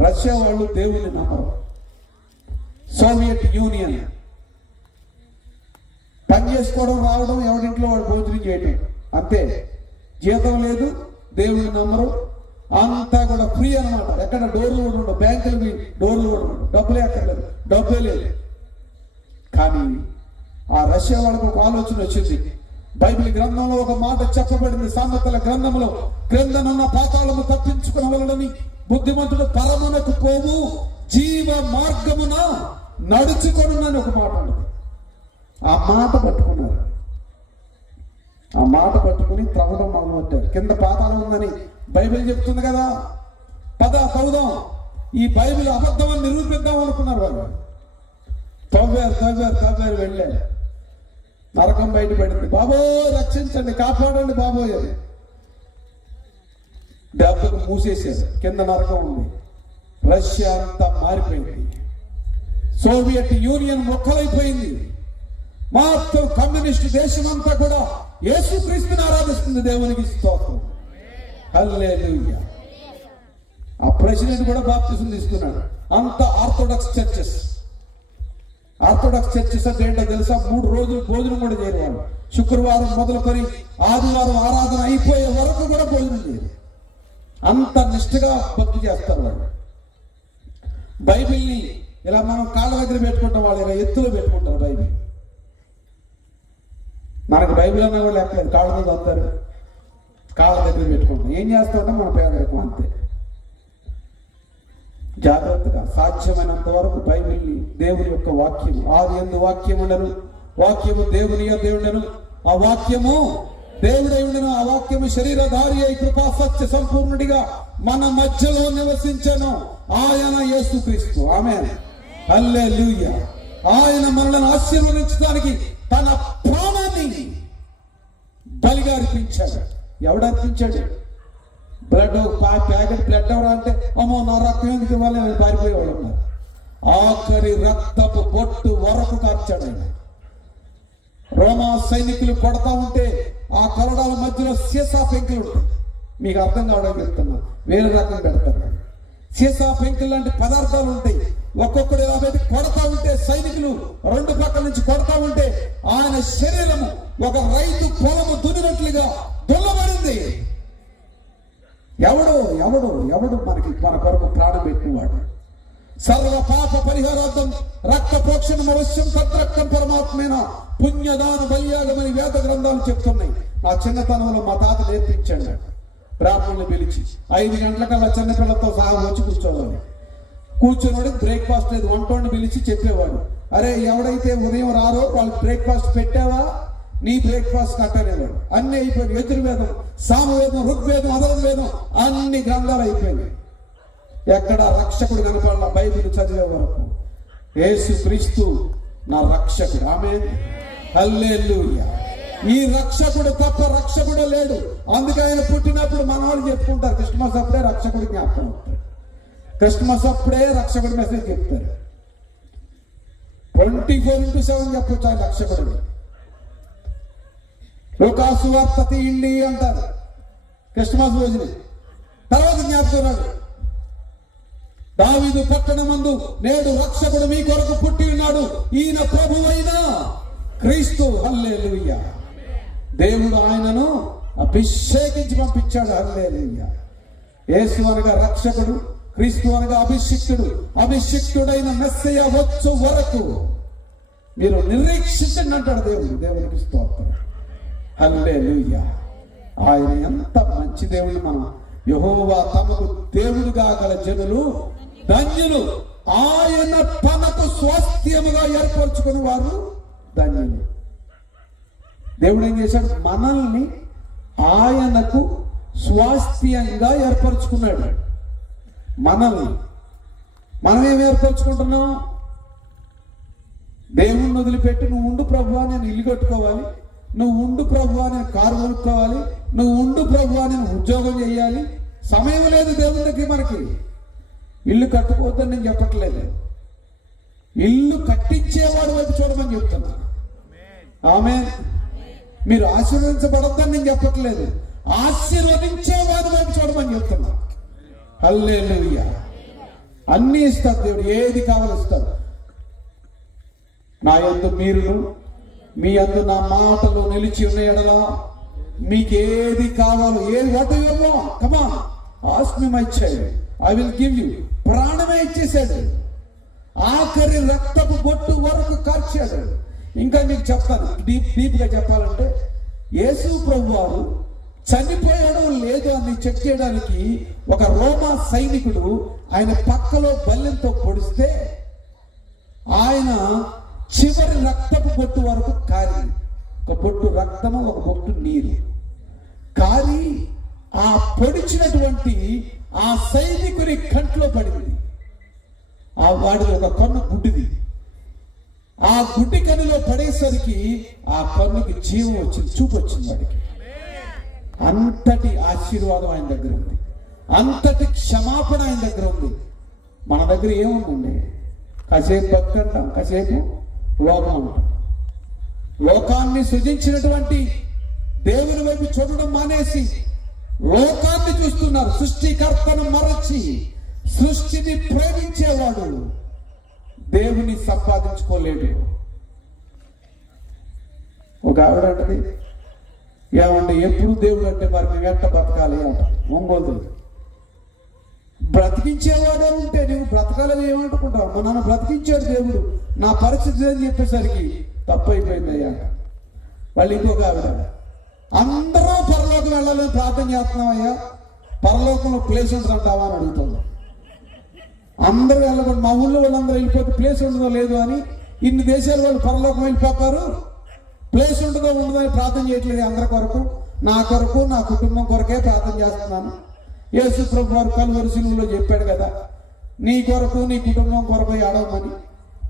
రష్యా వాళ్ళు దేవుని నమ్మరు. సోవియట్ యూనియన్ పని చేసుకోవడం, రావడం, ఎవరింట్లో వాడు భోజనం చేయడం అంతే. జీతం లేదు, దేవుని నమ్మరు, అంతా కూడా ఫ్రీ అనమాట. ఎక్కడ డోర్లు కూడా ఉండవు, బ్యాంకులు డోర్లు కూడా ఉండవు, డబ్బులే అక్కర్లేదు, డబ్బే లేదు. కానీ ఆ రష్యా వాళ్ళకు ఒక ఆలోచన వచ్చింది. బైబిల్ గ్రంథంలో ఒక మాట చెప్పబడింది. సామెతల గ్రంథంలో, క్రిందనున్న పాతాళము తప్పించుకునవలనని బుద్ధిమంతుడు పరమునకు పోవు జీవ మార్గమున నడుచుకొనునని ఒక మాట ఉన్నది. ఆ మాట పట్టుకున్నారు. ఆ మాట పట్టుకుని త్రవ్వడం మొదలుపెట్టారు. కింద పాతాళం ఉందని బైబిల్ చెప్తుంది కదా, తవ్వుదాం, ఈ బైబిల్ అబద్ధం అని నిరూపిద్దాం అనుకున్నారు వాళ్ళు. తవ్వారు వెళ్ళారు. నరకం బయటపడింది. బాబోయ్ రక్షించండి, కాపాడండి బాబోయ్ అని దెబ్బకు మూసేశారు. కింద నరకం ఉంది. రష్యా అంతా మారిపోయింది. సోవియట్ యూనియన్ మొక్కలైపోయింది. మొత్తం కమ్యూనిస్ట్ దేశం అంతా కూడా యేసుక్రీస్తుని ఆరాధిస్తుంది. దేవునికి స్తోత్రం, హల్లెలూయా. ఆ ప్రెసిడెంట్ కూడా బాప్తిసం తీసుకున్నాడు. అంత ఆర్థోడాక్స్ చర్చెస్ అంటే ఏంటో తెలుసా? 3 రోజులు భోజనం కూడా చేయరు వాళ్ళు. శుక్రవారం మొదలుకొని ఆదివారం ఆరాధన అయిపోయే వరకు కూడా భోజనం చేయరు. అంత నిష్ఠగా భక్తి చేస్తారు వాళ్ళు. బైబిల్ని ఇలా మనం కాళ్ళ దగ్గర పెట్టుకుంటాం, వాళ్ళు ఇలా ఎత్తులో పెట్టుకుంటారు బైబిల్. మనకు బైబిల్ అన్నా కూడా లెక్కలేదు, కాళ్ళ మీద వస్తారు, కాళ్ళ దగ్గర పెట్టుకుంటాం. ఏం చేస్తూ ఉంటాం? మన పేదరికం అంతే. జాగ్రత్తగా సాధ్యమైనంత వరకు బైబిల్ని, దేవుని యొక్క వాక్యం, ఆది యందు వాక్యం ఉండను, వాక్యము దేవుని దేవుడను, ఆ వాక్యము దేవుడై ఉండను, ఆ వాక్యము శరీరధారి అయి కృపా సత్య సంపూర్ణుడిగా మన మధ్యలో నివసించెను. ఆయన యేసుక్రీస్తు. ఆమేన్, హల్లెలూయా. ఆయన మనల్ని ఆశీర్వదించడానికి తన ప్రాణాన్ని బలిగా అర్పించాడు. ఎవడు అర్పించాడు? బ్లడ్ ప్యాకెట్ బ్లడ్ ఎవరా అంటే అమ్మో నా రక్తం ఎందుకు ఇవ్వాలి అని పారిపోయేవాడు ఉన్నారు. ఆఖరి రక్తపు బొట్టు వరకు కార్చాడు ఆయన. రోమా సైనికులు కొడతా ఉంటే ఆ కరడాల మధ్యలో సీసా పెంకులు ఉంటాయి. మీకు అర్థం కావడానికి చెప్తున్నా, వేరే రకం పెడతారు. సీసా పెంకులు లాంటి పదార్థాలు ఉంటాయి. ఒక్కొక్కడు ఇలా పెట్టి కొడతా ఉంటే సైనికులు రెండు పక్కల నుంచి కొడతా ఉంటే ఆయన శరీరము ఒక రైతు పొలము దున్నినట్లుగా దున్నబడింది. ఎవడు ఎవడు ఎవడు మనకి మన కొరకు ప్రాణం పెట్టినవాడు? సర్వ పాప పరిహారార్థం రక్త ప్రోక్షణం అవశ్యం తద్రక్తం పరమాత్మేన పుణ్యదాన బల్యాగమని వేద గ్రంథాలు చెప్తున్నాయి. నా చిన్నతనంలో మా తాత నేర్పించాడు. బ్రాహ్మణులు పిలిచి 5 గంటలకల్లా చిన్నపిల్లలతో సహా వచ్చి కూర్చోవాలి. కూర్చొని బ్రేక్ఫాస్ట్ లేదు, వంటోడిని పిలిచి చెప్పేవాడు, అరే ఎవడైతే ఉదయం రారో వాళ్ళకి బ్రేక్ఫాస్ట్ పెట్టావా, నీ బ్రేక్ఫాస్ట్ కట్టనేవాడు. అన్ని అయిపోయింది. యజుర్వేదం, సామవేదం, ఋగ్వేదం, అధర్వవేదం అన్ని గ్రంథాలు అయిపోయింది. ఎక్కడ రక్షకుడు కనపడాల బైబిల్ చదివే వరకు. యేసు క్రీస్తు నా రక్షకుడు. ఆమేన్, హల్లెలూయా. ఈ రక్షకుడు తప్ప రక్షకుడు లేడు. అందుకే ఆయన పుట్టినప్పుడు మన వాళ్ళు చెప్పుకుంటారు క్రిస్మస్ అప్పుడే రక్షకుడు జ్ఞాపకం అవుతాడు. క్రిస్మస్ అప్పుడే రక్షకుడు మెసేజ్ చెప్తారు. 24/7 చెప్పొచ్చు ఆయన రక్షకుడు. లూకాసు వార్త తీయండి అంటారు క్రిస్మస్ రోజుని. తర్వాత జ్ఞాపకం, దావీదు పట్టణమందు నేడు రక్షకుడు మీ కొరకు పుట్టి ఉన్నాడు, ఈయన ప్రభువైన క్రీస్తు. హల్లెలూయా. దేవుడు ఆయనను అభిషేకించి పంపించాడు. హల్లెలూయా. యేసు అనగా రక్షకుడు, క్రీస్తు అనగా అభిషిక్తుడు. అభిషిక్తుడైన మెస్సయ్య వచ్చు వరకు మీరు నిరీక్షించండి అంటాడు దేవుడు. దేవునికి స్తోత్రం. హల్లెలూయా. ఆయన ఎంత మంచి దేవుడు. మనం యెహోవా తమకు దేవుడుగా గల జనులు ధన్యులు, ఆయన తనకు స్వాస్థ్యముగా ఏర్పరచుకుని వారు ధన్యులు. దేవుడు ఏం చేశాడు? మనల్ని ఆయనకు స్వాస్థ్యంగా ఏర్పరచుకున్నాడు. మనల్ని మనం ఏం ఏర్పరచుకుంటున్నాం? దేవుణ్ణి వదిలిపెట్టి నువ్వు ఉండు ప్రభువా నేను ఇల్లు కట్టుకోవాలి, నువ్వు ఉండు ప్రభువా నేను కారు కొనుక్కోవాలి, నువ్వు ఉండు ప్రభువా నేను ఉద్యోగం చేయాలి. సమయం లేదు దేవుని దగ్గర మనకి. ఇల్లు కట్టుకోవద్దని నేను చెప్పట్లేదు, ఇల్లు కట్టించేవాడు వైపు చూడమని చెప్తున్నా. ఆమేన్. మీరు ఆశీర్వదించబడద్దని నేను చెప్పట్లేదు, ఆశీర్వదించేవాడి వైపు చూడమని చెప్తున్నా. హల్లెలూయా. అన్ని ఇస్తారు దేవుడు, ఏది కావాలో ఇస్తారు. నా యందు మీరును మీ యందు నా మాటలు నిలిచి ఉన్న ఎడలా మీకేది కావాలో, ఏది what you want, come on ask me my child, I will give you. ప్రాణమే ఇచ్చేసాడు. ఆఖరి రక్తపు బొట్టు వరకు కార్చాడు. ఇంకా మీకు చెప్తాను, డీప్ గా చెప్పాలంటే, యేసు ప్రభు వారు చనిపోయాడో లేదో అని చెక్ చేయడానికి ఒక రోమా సైనికుడు ఆయన పక్కలో బల్లెంతో పొడిస్తే ఆయన చివరి రక్తపు బొట్టు వరకు కారింది. ఒక బొట్టు రక్తము, ఒక బొట్టు నీరు కారి ఆ పొడిచినటువంటి ఆ సైనికుని కంట్లో పడింది. ఆ వాడిది ఒక కన్ను గుడ్డిది. ఆ గుడ్డి కన్నులో పడేసరికి ఆ కన్నుకి జీవం వచ్చింది, చూపు వచ్చింది వాడికి. అంతటి ఆశీర్వాదం ఆయన దగ్గర ఉంది, అంతటి క్షమాపణ ఆయన దగ్గర ఉంది. మన దగ్గర ఏముందండి? కాసేపు బతుకంటాం, కాసేపు లోకం అంటాం. లోకాన్ని సృజించినటువంటి దేవుని వైపు చూడడం మానేసి లోకాన్ని చూస్తున్నారు. సృష్టికర్తను మరచి సృష్టిని ప్రేమించేవాడు దేవుని సంపాదించుకోలేడు. ఒక ఆవిడ అంటది, ఏమంటే ఎప్పుడు దేవుడు అంటే మరి మేము ఎట్ట బతకాలి అంట. ఒంగోలు బ్రతికించేవాడే ఉంటే నువ్వు బ్రతకాలని ఏమనుకుంటావు? మా నాన్న బ్రతికించాడు దేవుడు, నా పరిస్థితి అని చెప్పేసరికి తప్పు అయిపోయింది అయ్యాక. వాళ్ళు ఇంకొక ఆవిడ, అందరూ పరలోకం వెళ్ళాలని ప్రార్థన చేస్తున్నాం అయ్యా, పరలోకంలో ప్లేస్ ఉంటుందంటావా అని అడుగుతుంది. అందరూ వెళ్ళకుండా మా ఊళ్ళో వాళ్ళందరూ వెళ్ళిపోతే ప్లేస్ ఉండదో లేదు అని ఇన్ని దేశాల వాళ్ళు పరలోకం వెళ్ళిపోతారు, ప్లేస్ ఉంటుందో ఉండదో అని ప్రార్థన చేయట్లేదు. అందరి కొరకు, నా కొరకు, నా కుటుంబం కొరకే ప్రార్థన చేస్తున్నాను. యేసు ప్రభు వారు కల్వరి సిలువలో చెప్పాడు కదా, నీ కొరకు నీ కుటుంబం కొరకు ఏడవమని.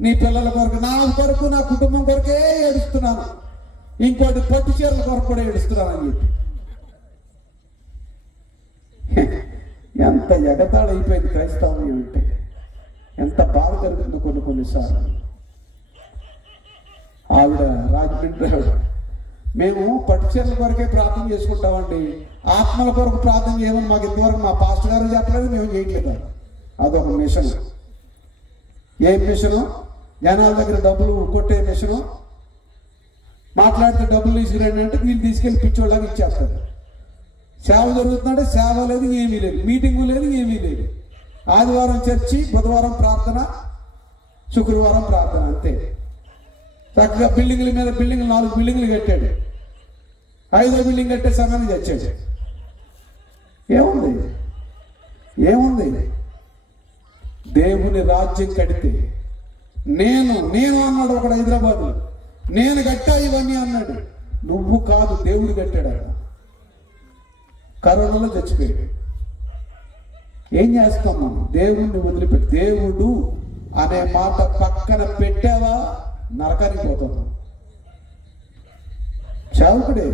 నీ పిల్లల కొరకు, నా కొరకు, నా కుటుంబం కొరకే ఏడుస్తున్నాను, ఇంకోటి పట్టు చీరల కొరకు కూడా ఏడుస్తున్నానని చెప్పి. ఎంత ఎగతాళైపోయింది క్రైస్తవం అంటే, ఎంత బాధ కలుగుతుందో కొన్నిసార్లు. ఆవిడ రాజమండ్రి ఆవిడ, మేము పట్టు చీరల కొరకే ప్రార్థన చేసుకుంటామండి, ఆత్మల కొరకు ప్రార్థన చేయమని మాకు ఇంతవరకు మా పాస్టర్ గారు చెప్పలేదు, మేము చేయట్లేదు. అదొక మిషన్. ఏం మిషను? జనాల దగ్గర డబ్బులు కొట్టే మిషను. మాట్లాడితే డబ్బులు తీసుకురండి అంటే వీళ్ళు తీసుకెళ్ళి పిచ్చోళ్ళకి ఇచ్చేస్తారు. సేవ జరుగుతుందంటే సేవ లేదు, ఏమీ లేదు, మీటింగు లేదు, ఏమీ లేదు. ఆదివారం చర్చి, బుధవారం ప్రార్థన, శుక్రవారం ప్రార్థన, అంతే. చక్కగా బిల్డింగ్ల మీద బిల్డింగ్లు 4 బిల్డింగ్లు కట్టాడు. 5వ బిల్డింగ్ కట్టే సమయానికి చచ్చాడు. ఏముంది? దేవుని రాజ్యం కడితే నేను అన్నాడు ఒకడు హైదరాబాద్, నేను కట్టా ఇవన్నీ అన్నాడు. నువ్వు కాదు, దేవుడు కట్టాడు. కరోనాలో చచ్చిపోయాడు. ఏం చేస్తాం మనం? దేవుణ్ణి వదిలిపెట్టి దేవుడు అనే మాట పక్కన పెట్టావా నరకానికి పోతున్నాం. చావుకుడే.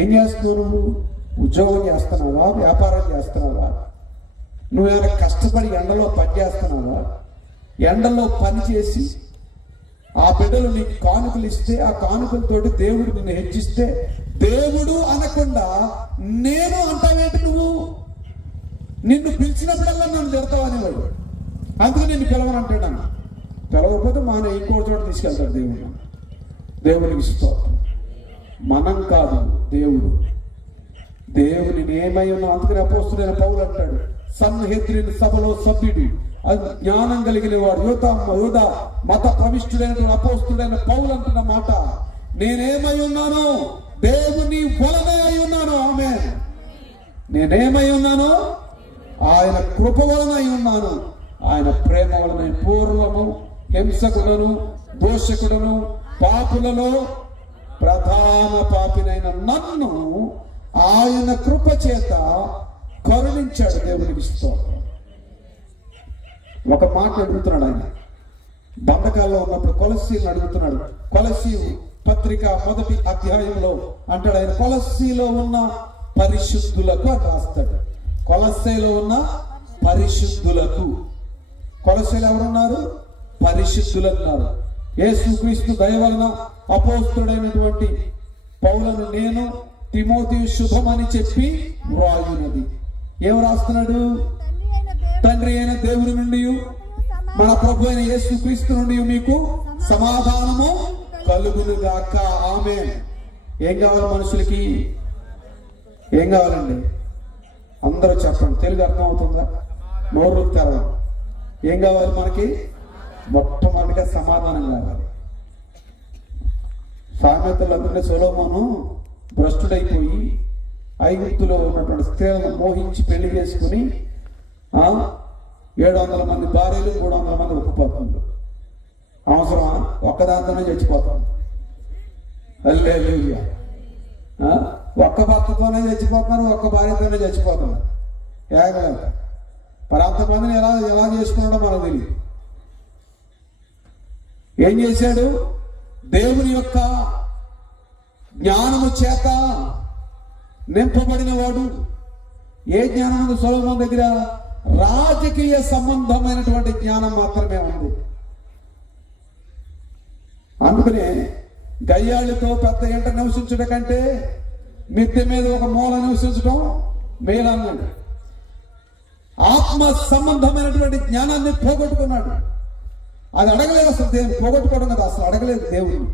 ఏం చేస్తున్నావు నువ్వు? ఉద్యోగం చేస్తున్నావా? వ్యాపారం చేస్తున్నావా? నువ్వేమైనా కష్టపడి ఎండలో పని చేస్తున్నావా? ఎండలో పని చేసి ఆ బిడ్డలు నీకు కానుకలు ఇస్తే, ఆ కానుకలతోటి దేవుడు నిన్ను హెచ్చిస్తే, దేవుడు అనకుండా నేను అంటావేంటి? నువ్వు నిన్ను పిలిచినప్పుడల్లా నన్ను తిడతావు అనేవాడు. అందుకు నిన్ను పిలవనంటాడు. పిలవకపోతే మన ఇంకో చోట తీసుకెళ్తాడు దేవుడు. దేవునికి స్తోత్రం. మనం కాదు, దేవుడు. దేవుని ఏమై ఉన్నాం. అందుకని అపోస్తుడైన పౌలు అంటాడు, సన్హెద్రిన్ సభలో సభ్యుడు, అది జ్ఞానం కలిగిన వాడు, యోధ మత ప్రవిష్టుడైనటువంటి అపోస్తుడైన పౌలు అంటున్న మాట, నేనేమై ఉన్నాను? దేవుని వలనే అయి ఉన్నాను. ఆమేన్. నేనేమై ఉన్నాను? ఆయన కృప వలన అయి ఉన్నాను. ఆయన ప్రేమ వలన. పూర్వము హింసకుడను, దోషకుడను, పాపులలో ప్రధాన పాపినైన నన్ను ఆయన కృప చేత కరుణించాడు. దేవునికి స్తోత్రం. ఒక మాట అడుగుతున్నాడు ఆయన. బంధకాల్లో ఉన్నప్పుడు కొలస్సీలను అడుగుతున్నాడు. కొలస్సీ పత్రిక 1వ అధ్యాయంలో అంటాడు ఆయన, కొలస్సీలో ఉన్న పరిశుద్ధులకు అని రాస్తాడు. కొలస్సీలో ఉన్న పరిశుద్ధులకు. కొలస్సీలు ఎవరున్నారు? పరిశుద్ధులన్నారు. యేసుక్రీస్తు దయ వలన అపోస్తుడైనటువంటి పౌలను నేను తిమోతియు శుభమని చెప్పి వ్రాయునది. ఏం రాస్తున్నాడు? తండ్రి అయిన దేవుని నుండి, మన ప్రభు అయిన యేసుక్రీస్తు నుండి మీకు సమాధానము కలుగునుగాక. ఆమేన్. ఏం కావాలి మనుషులకి? ఏం కావాలండి? అందరూ చెప్పండి. తెలుగు అర్థం అవుతుందా? నోరు తెరవం. ఏం కావాలి మనకి? మొట్టమొదటిగా సమాధానం కావాలి. సామెతలందరినీ సొలొమోను భ్రష్టుడైపోయి ఐగుప్తులో ఉన్నటువంటి స్త్రీలను మోహించి పెళ్లి చేసుకుని 700 మంది భార్యలు, 300 మంది ఉపపత్నులు. అవసరమా? ఒక్కదాంతోనే చచ్చిపోతాం. హల్లెలూయా. ఒక్క భర్తతోనే చచ్చిపోతున్నారు, ఒక్క భార్యతోనే చచ్చిపోతున్నారు. ఏగలేక మరి అంతమందిని ఎలా చేసుకున్నాడో మనకు తెలియదు. ఏం చేశాడు? దేవుని యొక్క జ్ఞానము చేత నింపబడిన వాడు. ఏ జ్ఞానం ఉంది సొలొమోను దగ్గర? రాజకీయ సంబంధమైనటువంటి జ్ఞానం మాత్రమే ఉంది. అందుకనే గయ్యాళ్ళతో పెద్ద ఎంట నివసించడం కంటే మిద్దె మీద ఒక మూల నివసించడం మేలన్నాడు. ఆత్మ సంబంధమైనటువంటి జ్ఞానాన్ని పోగొట్టుకున్నాడు. అది అడగలేదు అసలు. దేవుని పోగొట్టుకోవడం కదా, అసలు అడగలేదు దేవుడిని.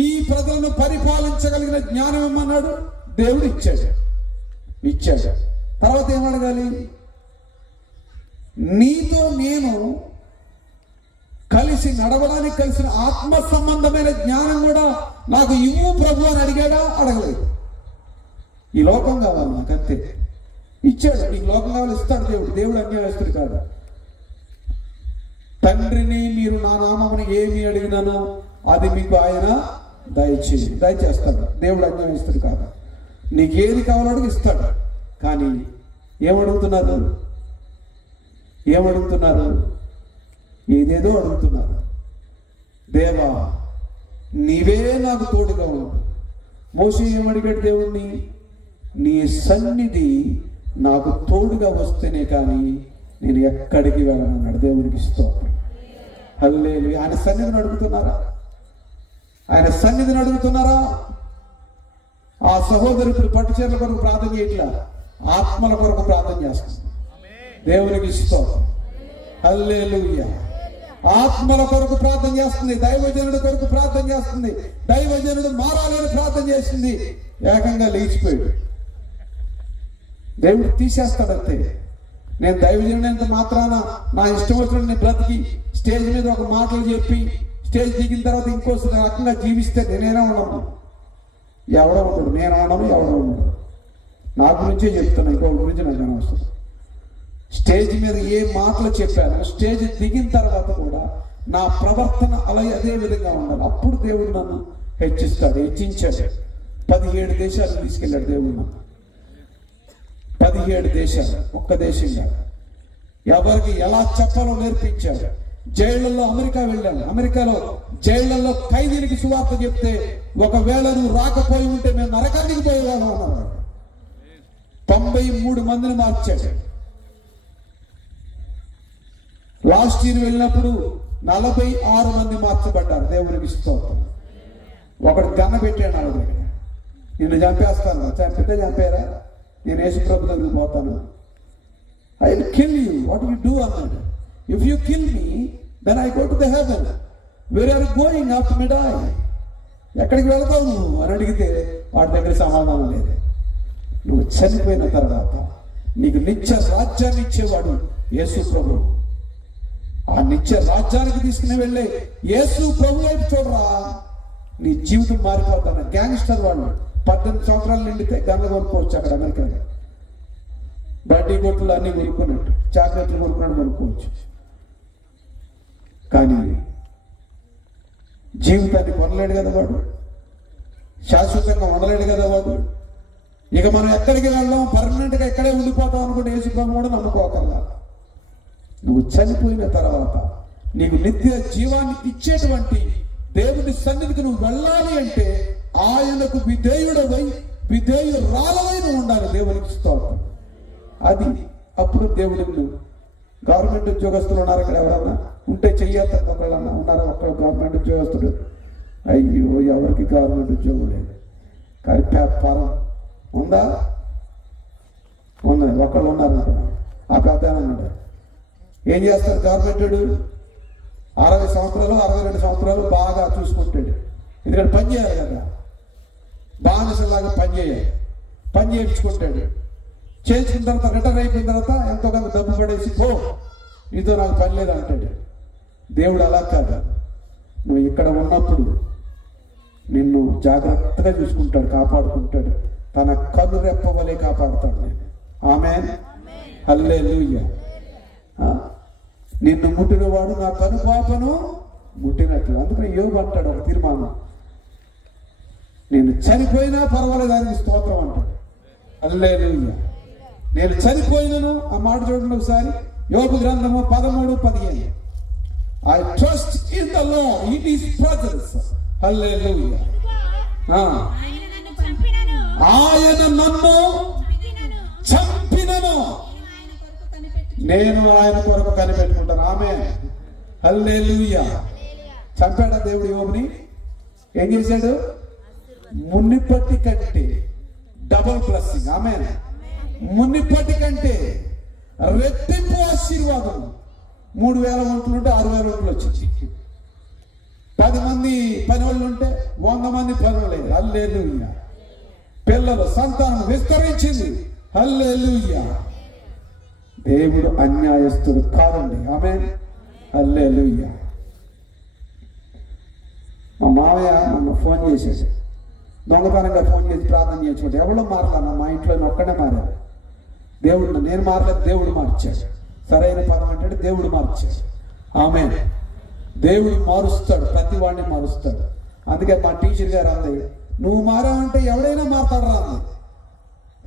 ఈ ప్రజలను పరిపాలించగలిగిన జ్ఞానం ఏమన్నాడు? దేవుడు ఇచ్చాడు. తర్వాత ఏం అడగాలి? నీతో నేను కలిసి నడవడానికి కలిసిన ఆత్మ సంబంధమైన జ్ఞానం కూడా నాకు ఇవ్వు ప్రభు అని అడిగాడా? అడగలేదు. ఈ లోకం కావాలి నాకు, అంతే. ఇచ్చాడు. నీకు లోకం కావాలి, ఇస్తాడు దేవుడు. దేవుడు అన్యాయస్తుడు కాదు. తండ్రిని మీరు నా నామమున ఏమి అడిగినానో అది మీకు ఆయన దయచేస్తాడు. దేవుడు అన్యాయస్తుడు కాదు. నీకు ఏది కావాలో ఇస్తాడు. కానీ ఏమడుగుతున్నారు? ఏదేదో అడుగుతున్నారు. దేవా నీవే నాకు తోడుగా ఉండు. మోషే ఏమడిగాడు దేవుణ్ణి? నీ సన్నిధి నాకు తోడుగా వస్తేనే కానీ నేను ఎక్కడికి వెళ్ళనన్నాడు. దేవునికి స్తోత్రం. హల్లెలూయా. ఆయన సన్నిధిని అడుగుతున్నారా? ఆయన సన్నిధిని అడుగుతున్నారా? ఆ సహోదరు ఇప్పుడు పట్టు చీరల కొరకు ప్రార్థన చేయట్లా, ఆత్మల కొరకు ప్రార్థన చేస్తుంది. దేవునికి స్తోత్రం. హల్లెలూయా. ఆత్మల కొరకు ప్రార్థన చేస్తుంది, దైవజనుడి కొరకు ప్రార్థన చేస్తుంది. దైవజనుడు మారాలని ప్రార్థన చేసింది. ఏకంగా లేచిపోయాడు. దేవుడు తీసేస్తాడంతే. నేను దైవజనుడంత మాత్రాన నా ఇష్టం వచ్చిన నేను బ్రతికి స్టేజ్ మీద ఒక మాటలు చెప్పి స్టేజ్ దిగిన తర్వాత ఇంకో రకంగా జీవిస్తే నేనేనా ఉండను? ఎవడో ఉండడు. నేను ఉండను, ఎవడో ఉండడు. నా గురించే చెప్తాను, ఇంకో గురించి నాకు అనవసరం. స్టేజ్ మీద ఏ మాటలు చెప్పాను, స్టేజ్ దిగిన తర్వాత కూడా నా ప్రవర్తన అలా అదే విధంగా ఉండాలి. అప్పుడు దేవుడు నన్ను హెచ్చిస్తాడు. హెచ్చించాడు. 17 దేశాలు తీసుకెళ్ళాడు దేవుడు నన్ను. 17 దేశాలు, ఒక్క దేశంగా. ఎవరికి ఎలా చెప్పాలో నేర్పించాడు. జైళ్లలో అమెరికా వెళ్ళాను. అమెరికాలో జైళ్లలో ఖైదీలకి సువార్త చెప్తే ఒకవేళ నువ్వు రాకపోయి ఉంటే మేము నరకానికి పోయేవాళ్ళం అన్నారు. 93 మందిని మార్చాడు. లాస్ట్ ఇయర్ వెళ్ళినప్పుడు 46 మంది మార్చబడ్డారు. దేవునికి స్తోత్రం. ఒకడు గన్న పెట్టాడు. నా దగ్గర నిన్ను చంపేస్తాను. చంపితే చంపారా? నేను యేసు ప్రభు దగ్గరికి పోతాను. I will kill you. What you do అన్నాడు. If you kill me then I go to the heaven. Where are going after me die? ఎక్కడికి వెళతావు నువ్వు అని అడిగితే వాడి దగ్గర సమాధానం లేదు. నువ్వు చనిపోయిన తర్వాత నీకు నిత్య రాజ్యాన్ని ఇచ్చేవాడు యేసు ప్రభు. ఆ నిత్య రాజ్యానికి తీసుకుని వెళ్ళే యేసు ప్రభు వైపు చూడరా, నీ జీవితం మారిపోతాను. గ్యాంగ్స్టర్ వాళ్ళు 18 సంవత్సరాలు నిండితే గన్ను కొనుక్కోవచ్చు అక్కడ అమెరికాలో. బడ్డీ కొట్లు అన్ని కొనుక్కున్నట్టు, చాక్లెట్లు కొనుక్కున్నట్టు కొనుక్కోవచ్చు. కానీ జీవితాన్ని కొనలేడు కదా వాడు, శాశ్వతంగా ఉండలేడు కదా వాడు. ఇక మనం ఎక్కడికి వెళ్దాం, పర్మనెంట్గా ఎక్కడే ఉండిపోతాం అనుకుంటే యేసు ప్రభు కూడా నమ్ముకోకర్లా. నువ్వు చనిపోయిన తర్వాత నీకు నిత్య జీవాన్ని ఇచ్చేటువంటి దేవుని సన్నిధికి నువ్వు వెళ్ళాలి అంటే ఆయనకు విధేయుడవై విధేయురాలవై నువ్వు ఉండాలి. దేవునికి స్తోత్రం. అది అప్పుడు దేవుడు నువ్వు. గవర్నమెంట్ ఉద్యోగస్తులు ఉన్నారు ఇక్కడ? ఎవరన్నా ఉంటే చెయ్యొద్దు. ఒకళ్ళన్నా ఉన్నారా? ఒక్కడ గవర్నమెంట్ ఉద్యోగస్తుడు? అయ్యో, ఎవరికి గవర్నమెంట్ ఉద్యోగం లేదు. కానీ వ్యాపారం ఉందా? ఉన్నది. ఒకళ్ళు ఉన్నారంటున్నాడు. ఆ పెద్ద అన్నాడు. ఏం చేస్తాడు గవర్నమెంటుడు? 60 సంవత్సరాలు 62 సంవత్సరాలు బాగా చూసుకుంటాడు. ఎందుకంటే పని చేయాలి కదా, బానిసలాగా పని చేయాలి. పని చేయించుకుంటాడు. చేయించుకున్న తర్వాత రిటైర్ అయిపోయిన తర్వాత ఎంతో కొంత డబ్బు పడేసి పో, నీతో నాకు పని లేదు అంటాడు. దేవుడు అలా కాదు. నువ్వు ఇక్కడ ఉన్నప్పుడు నిన్ను జాగ్రత్తగా చూసుకుంటాడు, కాపాడుకుంటాడు. తన కన్ను రెప్పవలే కాపాడుతాడు నేను. ఆమేన్. హల్లెలూయా. నిన్ను ముట్టినవాడు నా కనుపాపను ముట్టినట్లు. అందుకని యోబు అంటాడు ఒక తీర్మానం, నేను చనిపోయినా పర్వాలేదు దానికి స్తోత్రం అంటాడు. హల్లెలూయా. నేను చనిపోయినను, ఆ మాట చూడండి ఒకసారి, యోబు గ్రంథము 13:15. I trust in the Lord, in His presence. Hallelujah. ఆయన నన్ను చంపినను నేను ఆయన కొరకు కనిపెట్టుకుంటాను. ఆమేన్. హల్లెలూయా. చంపాడా దేవుడు యోబుని? ఏం చేశాడు? మునిపటి కంటే డబుల్ బ్లెస్సింగ్. ఆమేన్. మునిపటి కంటే రెట్టింపు ఆశీర్వాదం. 3000 ఒంట్లు ఉంటే 6000 ఒంట్లు వచ్చింది. 10 మంది పని వాళ్ళు ఉంటే 100 మంది పని లేదు. హల్లెలూయా. పిల్లలు సంతానం విస్తరించింది. హల్లెలూయా. దేవుడు అన్యాయస్తుడు కాదండి. ఆమేన్. హల్లెలూయా. మా మావయ్య నన్ను ఫోన్ చేసేసి దొంగతనంగా ఫోన్ చేసి ప్రార్థన చేసుకుంటే ఎవరో మారలా, మా ఇంట్లో ఒక్కడే మారారు. దేవుడు నేను మారలేదు, దేవుడు మార్చాడు. సరైన పదం అంటే దేవుడు మార్చాడు. ఆమేన్. దేవుడు మారుస్తాడు, ప్రతి వాడిని మారుస్తాడు. అందుకే మా టీచర్ గారు అంది, నువ్వు మారావంటే ఎవడైనా మారతాడు రా అంది.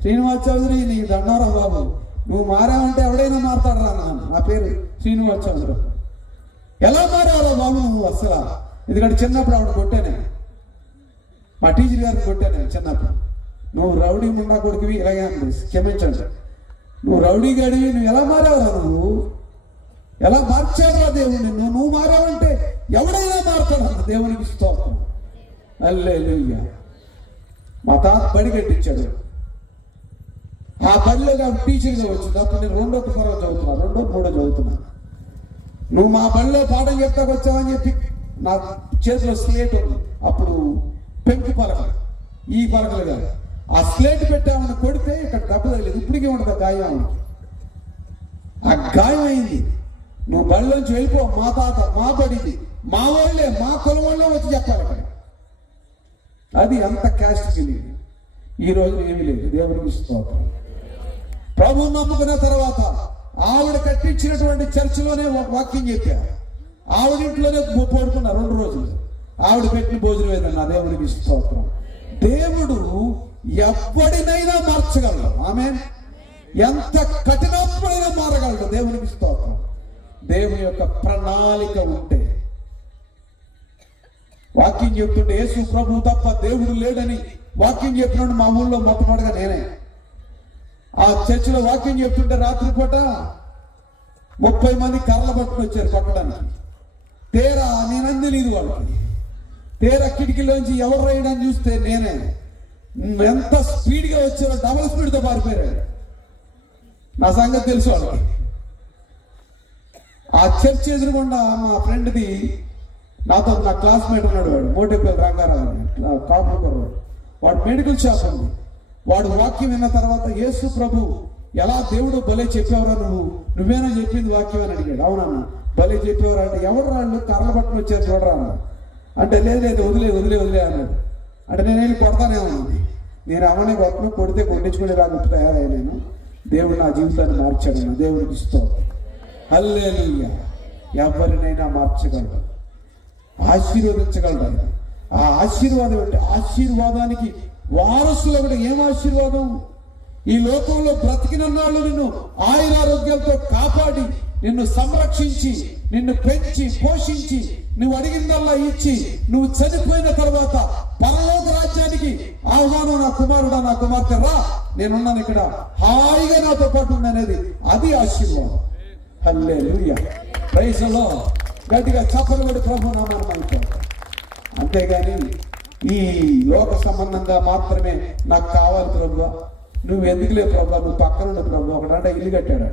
శ్రీనివాస్ చౌదరి నీ దండారా బాబు, నువ్వు మారావంటే ఎవడైనా మారతాడు రా అన్నాను. నా పేరు శ్రీనివాస్ చౌదరి. ఎలా మారావరా బాబు నువ్వు అసలు? ఎందుకంటే చిన్నప్పుడు ఆవిడ కొట్టానే, మా టీచర్ గారిని కొట్టాను చిన్నప్పుడు. నువ్వు రౌడీ ముండా కొడుకువి, ఇలాగే అంది, క్షమించండి, నువ్వు రౌడీ గడివి, నువ్వు ఎలా మారావరా, నువ్వు ఎలా మార్చావురా దేవుడు నిన్ను? నువ్వు మారావంటే ఎవడైనా మారుతాడు. దేవునికి స్తోత్రం, హల్లెలూయా. మా తాత బడి కట్టించాడు, ఆ బడిలో నాకు టీచర్గా వచ్చింది. అప్పుడు నేను 2వ తరగతి చదువుతున్నా, 2వ 3వ చదువుతున్నాను. నువ్వు మా బడిలో పాఠం చెప్తాకు వచ్చావని చెప్పి నా చేతిలో స్లేట్ ఉంది, అప్పుడు పెంకు పలకలు, ఈ పలకలు కాదు, ఆ స్లేట్ పెట్టామని కొడితే ఇక్కడ దెబ్బ తగిలేదు, ఇప్పటికీ ఉంటుంది గాయం. ఆ గాయం అయింది. నువ్వు బడిలోంచి వెళ్ళిపో, మా తాత మా బడిది, మా వాళ్ళే, మా కులం వాళ్ళే వచ్చి చెప్పాలి ఇక్కడ. అది అంత క్యాస్ట్ ఫీలింగ్. ఈ రోజు ఏమీ లేదు. దేవునికి స్తోత్రం. ప్రభువు నమ్ముకున్న తర్వాత ఆవిడ కట్టించినటువంటి చర్చిలోనే వాక్యం చెప్పారు. ఆవిడింట్లోనే పడుకున్న 2 రోజులు. ఆవిడ పెట్టిన భోజనం ఏదన్నా. దేవునికి స్తోత్రం. దేవుడు ఎవ్వడినైనా మార్చగలడు. ఆమేన్. ఎంత కఠినాత్మైనా మారగలడు. దేవునికి స్తోత్రం. దేవుని యొక్క ప్రణాళిక ఉంటే. వాక్యం చెప్తుంటే యేసు ప్రభు తప్ప దేవుడు లేడని వాక్యం చెప్పినట్టు మా ఊళ్ళో మొట్టమొదటిగా నేనే. ఆ చర్చిలో వాక్యం చెప్తుంటే రాత్రిపూట 30 మంది కర్రలు పట్టుకుని వచ్చారు కొట్టడానికి. తేరా నేనంది లేదు వాళ్ళకి. తేరా కిటికీలోంచి ఎవరు రాయడానికి చూస్తే నేనే. ఎంత స్పీడ్గా వచ్చారో డబల్ స్పీడ్తో పారిపోయారు. నా సంగతి తెలుసు వాళ్ళకి. ఆ చర్చ్ ఎదురుకుండా మా ఫ్రెండ్ది, నాతో నా క్లాస్మేట్ ఉన్నాడు, వాడు మోటేపల్లి రంగారావు అని, కాపులు కుర్రాడు. వాడు మెడికల్ షాప్ ఉంది. వాడు వాక్యం విన్న తర్వాత యేసు ప్రభు ఎలా దేవుడు భలే చెప్పేవరా, నువ్వేనా చెప్పింది వాక్యం అని అడిగాడు. అవునన్నా, భలే చెప్పేవరా అంటే, ఎవరు రాళ్ళు కర్రలు పట్టుకుని వచ్చారు చూడరా అన్న అంటే, లేదు వదిలే అన్నాడు. అంటే నేను వెళ్ళి కొడతానే ఉన్నాను. నేను అవన్నీ కొడితే కొట్టించుకునే రాదు తయారయ్యా నేను. దేవుడు నా జీవితాన్ని మార్చాడు. నా దేవుడికి స్తోత్రం, హల్లెలూయా. ఎవరినైనా మార్చగలడు, ఆశీర్వదించగలడు. ఆ ఆశీర్వాదం అంటే, ఆశీర్వాదానికి వారసులు ఒకటి. ఏం ఆశీర్వాదం? ఈ లోకంలో బ్రతికినన్నాళ్ళు నిన్ను ఆయురారోగ్యాలతో కాపాడి, నిన్ను సంరక్షించి, నిన్ను పెంచి పోషించి, నువ్వు అడిగిందల్లా ఇచ్చి, నువ్వు చనిపోయిన తర్వాత పరలోక రాజ్యానికి ఆహ్వానం, నా కుమారుడా నా కుమార్తె రా, నేనున్నాను ఇక్కడ, హాయిగా నాతో పాటు ఉండనేది, అది ఆశీర్వాదం. హల్లెలూయా, ప్రైజ్ ది లార్డ్. గట్టిగా చప్పట్లు కొట్టి ప్రభు నామాన్ని మహిమపరచండి. అంతేగాని ఈ లోక సంబంధంగా మాత్రమే నాకు కావాలి ప్రభువా, నువ్వు ఎందుకులే ప్రభువా, నువ్వు పక్కన ఉండు ప్రభు. ఒకటంటే ఇల్లు కట్టాడు,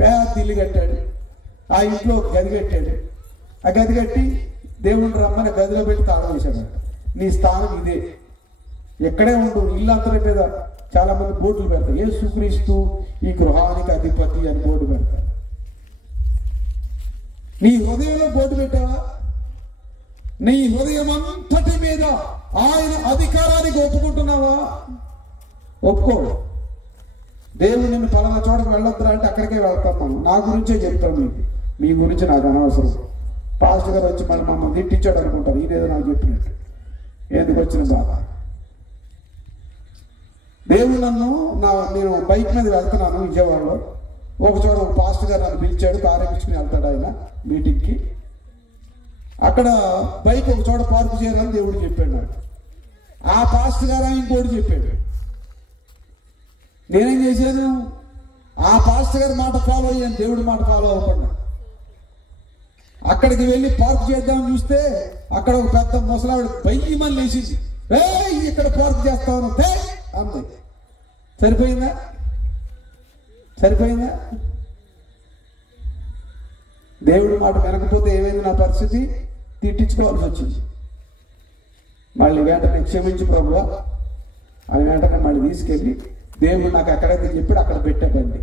పెద్ద ఇల్లు కట్టాడు. ఆ ఇంట్లో గది కట్టాడు. ఆ గది కట్టి దేవుడిని రమ్మని గదిలో పెట్టి తాళం వేశాడు. నీ స్థానం ఇదే, ఎక్కడే ఉండు. ఇల్లు అంతటి మీద చాలా మంది బోర్డులు పెడతారు, యేసుక్రీస్తు ఈ గృహానికి అధిపతి అని బోర్డు పెడతారు. నీ హృదయంలో బోర్డు పెట్టావా? నీ హృదయం అంతటి మీద ఆయన అధికారానికి ఒప్పుకుంటున్నావా? ఒప్పుకోడు. దేవుడు నిన్ను పలానా చోటకు వెళ్ళొద్దురా అంటే అక్కడికే వెళ్తాను. నా గురించే చెప్తాను మీకు, మీ గురించి నాకు అనవసరం. పాస్టర్ గారు వచ్చి మళ్ళీ మమ్మల్ని తిట్టించాడు అనుకుంటారు, ఈయనేదో నాకు చెప్పినట్టు. ఎందుకు వచ్చిన బాధ? దేవుడు నేను బైక్ మీద వెళ్తున్నాను విజయవాడలో. ఒక చోట ఒక పాస్టర్ గారు నన్ను పిలిచాడు, కారు ఎక్కించుకుని వెళ్తాడు ఆయన మీటింగ్కి. అక్కడ బైక్ ఒక చోట పార్క్ చేయాలని దేవుడు చెప్పాడు నాకు. ఆ పాస్టర్ గారు ఇంకోటి చెప్పాడు. నేనేం చేశాను? ఆ పాస్టర్ గారి మాట ఫాలో అయ్యాను, దేవుడి మాట ఫాలో అవ్వకుండా. అక్కడికి వెళ్ళి పార్క్ చేద్దామని చూస్తే అక్కడ ఒక పెద్ద ముసలావిడ బయ్యమని లేచింది. ఇక్కడ పార్క్ చేస్తాను అంది. సరిపోయిందా? దేవుడి మాట వినకపోతే ఏమైంది నా పరిస్థితి? తిట్టించుకోవాల్సి వచ్చింది. మళ్ళీ వెంటనే క్షమించి ప్రభువా అని వెంటనే మళ్ళీ తీసుకెళ్ళి, దేవుడు నాకు ఎక్కడైతే చెప్పాడు అక్కడ పెట్టాడండి.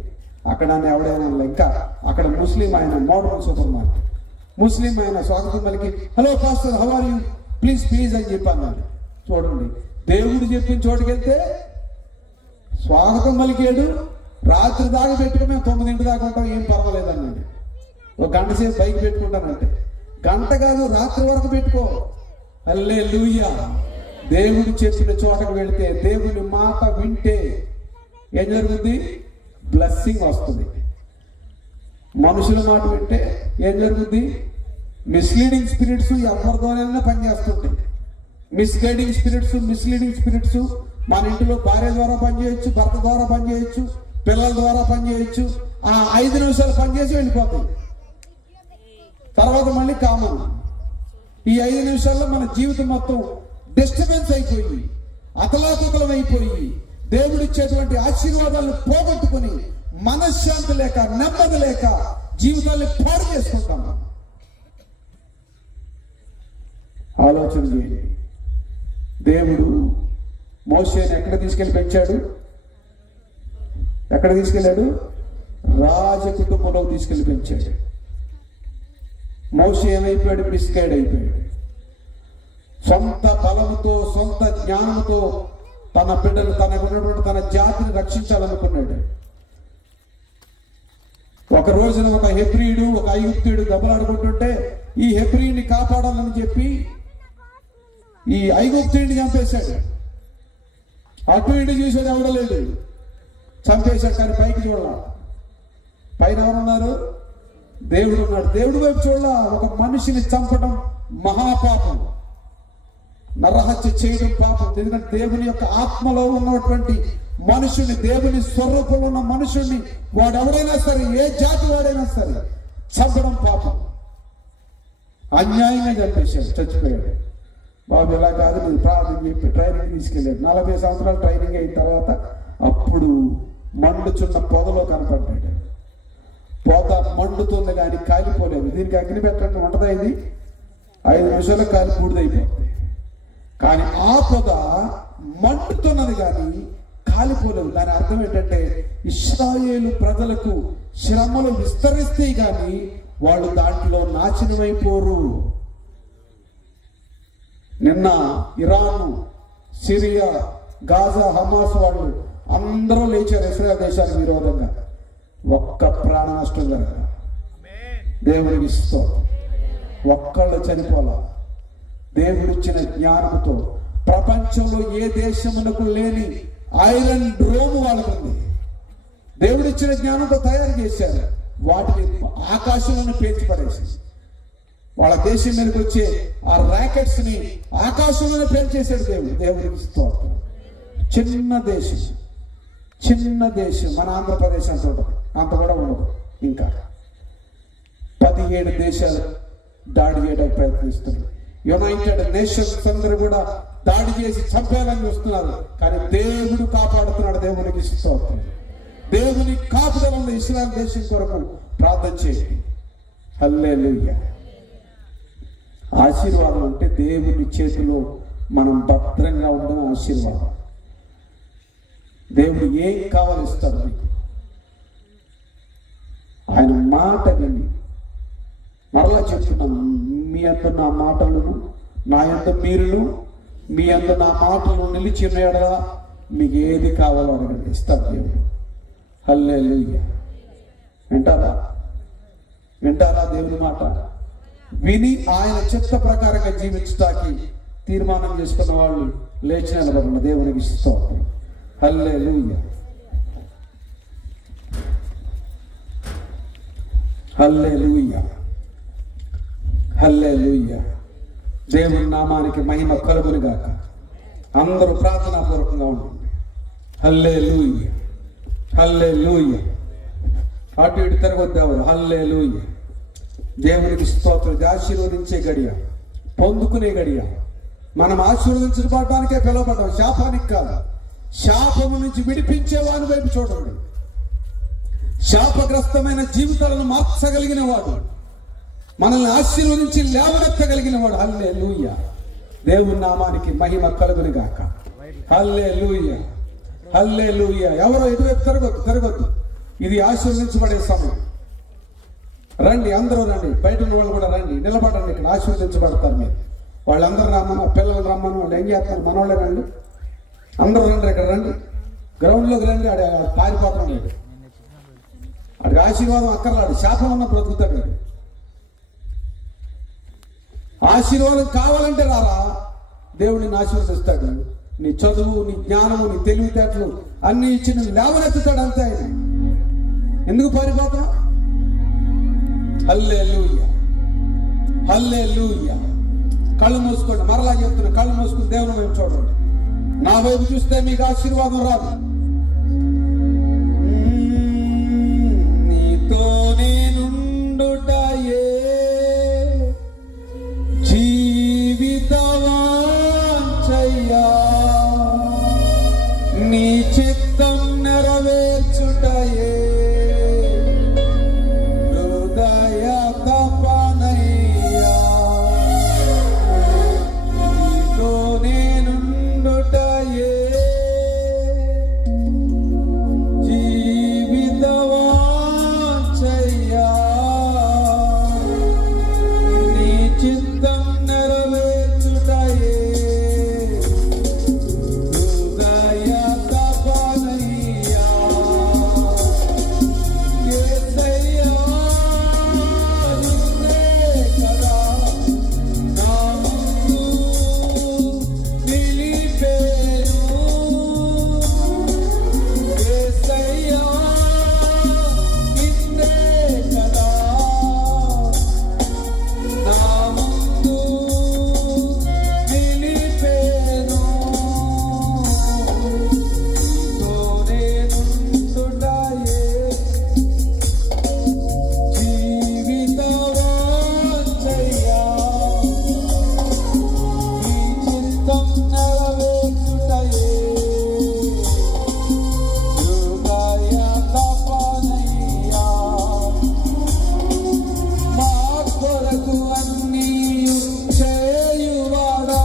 అక్కడ నన్ను ఎవడైనా ఇంకా అక్కడ ముస్లిం ఆయన, మోడర్న్ సూపర్ మార్కెట్, ముస్లిం ఆయన స్వాగతం పలికి, hello pastor how are you, please అని చెప్పాను. చూడండి, దేవుడు చెప్పిన చోటుకి వెళ్తే స్వాగతం పలికాడు. రాత్రి దాకా పెట్టుకుని మేము 9 దాకా ఉంటాం, ఏం పర్వాలేదన్నాడు. ఒక గంట సేపు బైక్ పెట్టుకుంటానంటే, గంట కాదు రాత్రి వరకు పెట్టుకో. హల్లెలూయా. దేవుడు చెప్పిన చోటకు వెళితే, దేవుని మాట వింటే ఏం జరుగుతుంది? బ్లెస్సింగ్ వస్తుంది. మనుషుల మాట వింటే ఏం జరుగుద్ది? మిస్లీడింగ్ స్పిరిట్స్ ఎవరి ద్వారానే పనిచేస్తుంటాయి. మిస్గైడింగ్ స్పిరిట్స్, మిస్లీడింగ్ స్పిరిట్స్ మన ఇంటిలో భార్య ద్వారా పనిచేయచ్చు, భర్త ద్వారా పనిచేయచ్చు, పిల్లల ద్వారా పనిచేయచ్చు. ఆ 5 నిమిషాలు పనిచేసి వెళ్ళిపోతాయి. తర్వాత మళ్ళీ కామన్. ఈ 5 నిమిషాల్లో మన జీవితం మొత్తం డిస్టర్బెన్స్ అయిపోయి, అతలాకుతలం అయిపోయి, దేవుడిచ్చేటువంటి ఆశీర్వాదాలను పోగొట్టుకుని మనశ్శాంతి లేక, నెమ్మది లేక జీవితాన్ని పాడు చేసుకుంటాం. ఆలోచన చేయండి. దేవుడు మోషేని ఎక్కడ తీసుకెళ్లి పెంచాడు? ఎక్కడ తీసుకెళ్ళాడు? రాజ కుటుంబంలోకి తీసుకెళ్లి పెంచాడు. మోషే ఏమైపోయాడు? మిస్గైడ్ అయిపోయాడు. సొంత బలముతో, సొంత జ్ఞానంతో తన బిడ్డలు, తనకున్నటువంటి తన జాతిని రక్షించాలనుకున్నాడు. ఒక రోజున ఒక హెబ్రీయుడు, ఒక ఐగుప్తీయుడు దెబ్బలాడుకుంటుంటే ఈ హెబ్రీయుని కాపాడాలని చెప్పి ఈ ఐగుప్తీయుడిని చంపేశాడు. అటు ఇటు చూసేది ఎవడలేడు, చంపేశాడు. కానీ పైకి చూడాల. పైన ఎవరున్నారు? దేవుడు ఉన్నాడు. దేవుడి వైపు చూడాల. ఒక మనిషిని చంపడం మహాపాపం, నరహత్య చేయడం పాపం. ఎందుకంటే దేవుని యొక్క ఆత్మలో ఉన్నటువంటి మనుషుని, దేవుని స్వరూపంలో ఉన్న మనుషుడిని వాడెవడైనా సరే, ఏ జాతి వాడైనా సరే చంపడం పాపం. అన్యాయంగా చంపేశాడు, చచ్చిపోయాడు. బాబు ఇలా కాదు, మీరు ప్రార్థన చెప్పి ట్రైనింగ్ తీసుకెళ్ళాడు. 40 సంవత్సరాలు ట్రైనింగ్ అయిన తర్వాత అప్పుడు మండుచున్న పొదలో కనపడ్డాడు. పొద మండుతుంది కానీ కాలిపోలేదు. దీనికి అగ్ని పెట్టండి, ఉంటదా? ఇది 5 నిమిషాల్లో కాలి బూడిదైపోతుంది. కానీ ఆ పొద మండుతున్నది కానీ కాలిపోలేదు. దాని అర్థం ఏంటంటే ఇశ్రాయేలు ప్రజలకు శ్రమలు విస్తరిస్తే కానీ వాళ్ళు దాంట్లో నాశనమైపోరు. నిన్న ఇరాన్, సిరియా, గాజా, హమాస్ వాళ్ళు అందరూ లేచారు ఇశ్రాయేల్ దేశానికి విరోధంగా. ఒక్క ప్రాణ నష్టం జరగదు. దేవుడికి ఇస్తాం. ఒక్కళ్ళు చనిపోలా. దేవుడిచ్చిన జ్ఞానంతో ప్రపంచంలో ఏ దేశమునకు లేని ఐరన్ డ్రోమ్ వాళ్ళకుంది. దేవుడిచ్చిన జ్ఞానంతో తయారు చేశారు. వాటిని ఆకాశంలోనే పేర్చి పడేసి వాళ్ళ దేశం మీదకి వచ్చే ఆ ర్యాకెట్స్ ని ఆకాశంలోనే పేర్చేశాడు దేవుడు. దేవుడికి స్తోత్రం. చిన్న దేశం, చిన్న దేశం మన ఆంధ్రప్రదేశ్ అంత ఉంటుంది, అంత కూడా ఉండదు. ఇంకా 17 దేశాలు దాడి చేయడానికి ప్రయత్నిస్తున్నారు. యునైటెడ్ నేషన్స్ అందరూ కూడా దాడి చేసి చంపేయాలని చూస్తున్నారు. కానీ దేవుడు కాపాడుతున్నాడు. దేవునికి స్తోత్రం. దేవుని కాపుదలలో ఇశ్రాయేల్ దేశం కొరకు ప్రార్థన చేయండి. హల్లెలూయా. ఆశీర్వాదం అంటే దేవుని చేతిలో మనం భద్రంగా ఉండడం ఆశీర్వాదం. దేవుడు ఏం కావాలిస్తాడు మీకు? ఆయన మాట విని, మరలా చెప్తున్నాను, మీ అందు నా మాటలను, నా యందు మీరును, మీ అందు నా మాటలు నిలిచి ఉన్నాయడగా మీకు ఏది కావాలో అడగండి, ఇస్తాడు దేవుడు. హల్లెలూయా. వింటారా? వింటారా దేవుని మాట? విని ఆయన చిత్త ప్రకారంగా జీవించడానికి తీర్మానం చేసుకున్న వాళ్ళు లేచి నిలబడిన దేవునికి స్తోత్రం. హల్లెలూయా. హల్లెలూయా. హల్లెలూయా. దేవుని నామానికి మహిమ కలుగును గాక. అందరూ ప్రార్థనాపూర్వకంగా ఉంటుంది. హల్లెలూయా. హల్లెలూయా. అటు ఇటు తిరగొద్దు ఎవరు. హల్లెలూయా. దేవునికి స్తోత్రం. ఆశీర్వదించే గడియ, పొందుకునే గడియ. మనం ఆశీర్వదించబడటానికే పిలువబడ్డాం, శాపానికి కాదు. శాపము నుంచి విడిపించే వాని వైపు చూడండి. శాపగ్రస్తమైన జీవితాలను మార్చగలిగిన వాడు, మనల్ని ఆశీర్వదించి లేవనెత్తగలిగిన వాడు. హల్లెలూయా. దేవుని నామానికి మహిమ కలుగును గాక. హల్లెలూయా. హల్లెలూయా. ఎవరో ఎటువైపు తిరగొద్దు. ఇది ఆశీర్వదించబడే సమయం. రండి, అందరూ రండి. బయట ఉన్న వాళ్ళు కూడా రండి, నిలబడండి. ఇక్కడ ఆశీర్వదించబడతారు మీరు. వాళ్ళందరూ రమ్మను, పిల్లలు రమ్మను. వాళ్ళు ఏం చేస్తారు? మనోళ్ళే రండి. అందరూ రండి, ఇక్కడ రండి. గ్రౌండ్లోకి రండి. ఆడ పారిపోతాం లేదు. ఆడికి ఆశీర్వాదం అక్కర్లాడు. శాపం ఉన్న బ్రతుకుతాడు. ఆశీర్వాదం కావాలంటే రారా, దేవుడిని ఆశీర్వదిస్తాడు. నీ చదువు, నీ జ్ఞానము, నీ తెలివితేటలు అన్ని ఇచ్చి నువ్వు లేవనెత్తుతాడు. అంతే ఆయన. ఎందుకు పారిపోతాం? హల్లెలూయా, హల్లెలూయా. కళ్ళు మూసుకోండి, మరలా చెప్తున్నా, కళ్ళు మూసుకుని దేవుని వైపు చూడండి. నా వైపు చూస్తే మీకు ఆశీర్వాదం రాదు. నీతో నేనుండుటయే జీవితవాంఛయ్యా, నీ చిత్తం నెరవేర్చుటయే హృదయ తపనయ్యా. నీతో నేనుండుటయే జీవితవాంఛయ్యా, నీ చిత్తం నెరవేర్చుటయే హృదయ తపనయ్యా. యేసయ్యా, నిన్నే కదా నా ముందు నిలిపేను. యేసయ్యా, నిన్నే కదా నా ముందు నిలిపేను. నీతో నేనుండుటయే జీవితవాంఛయ్యా, నీ చిత్తం నెరవేర్చుటయే హృదయ తపనయ్యా. మా కొరకు అన్నీ చేయువాడా,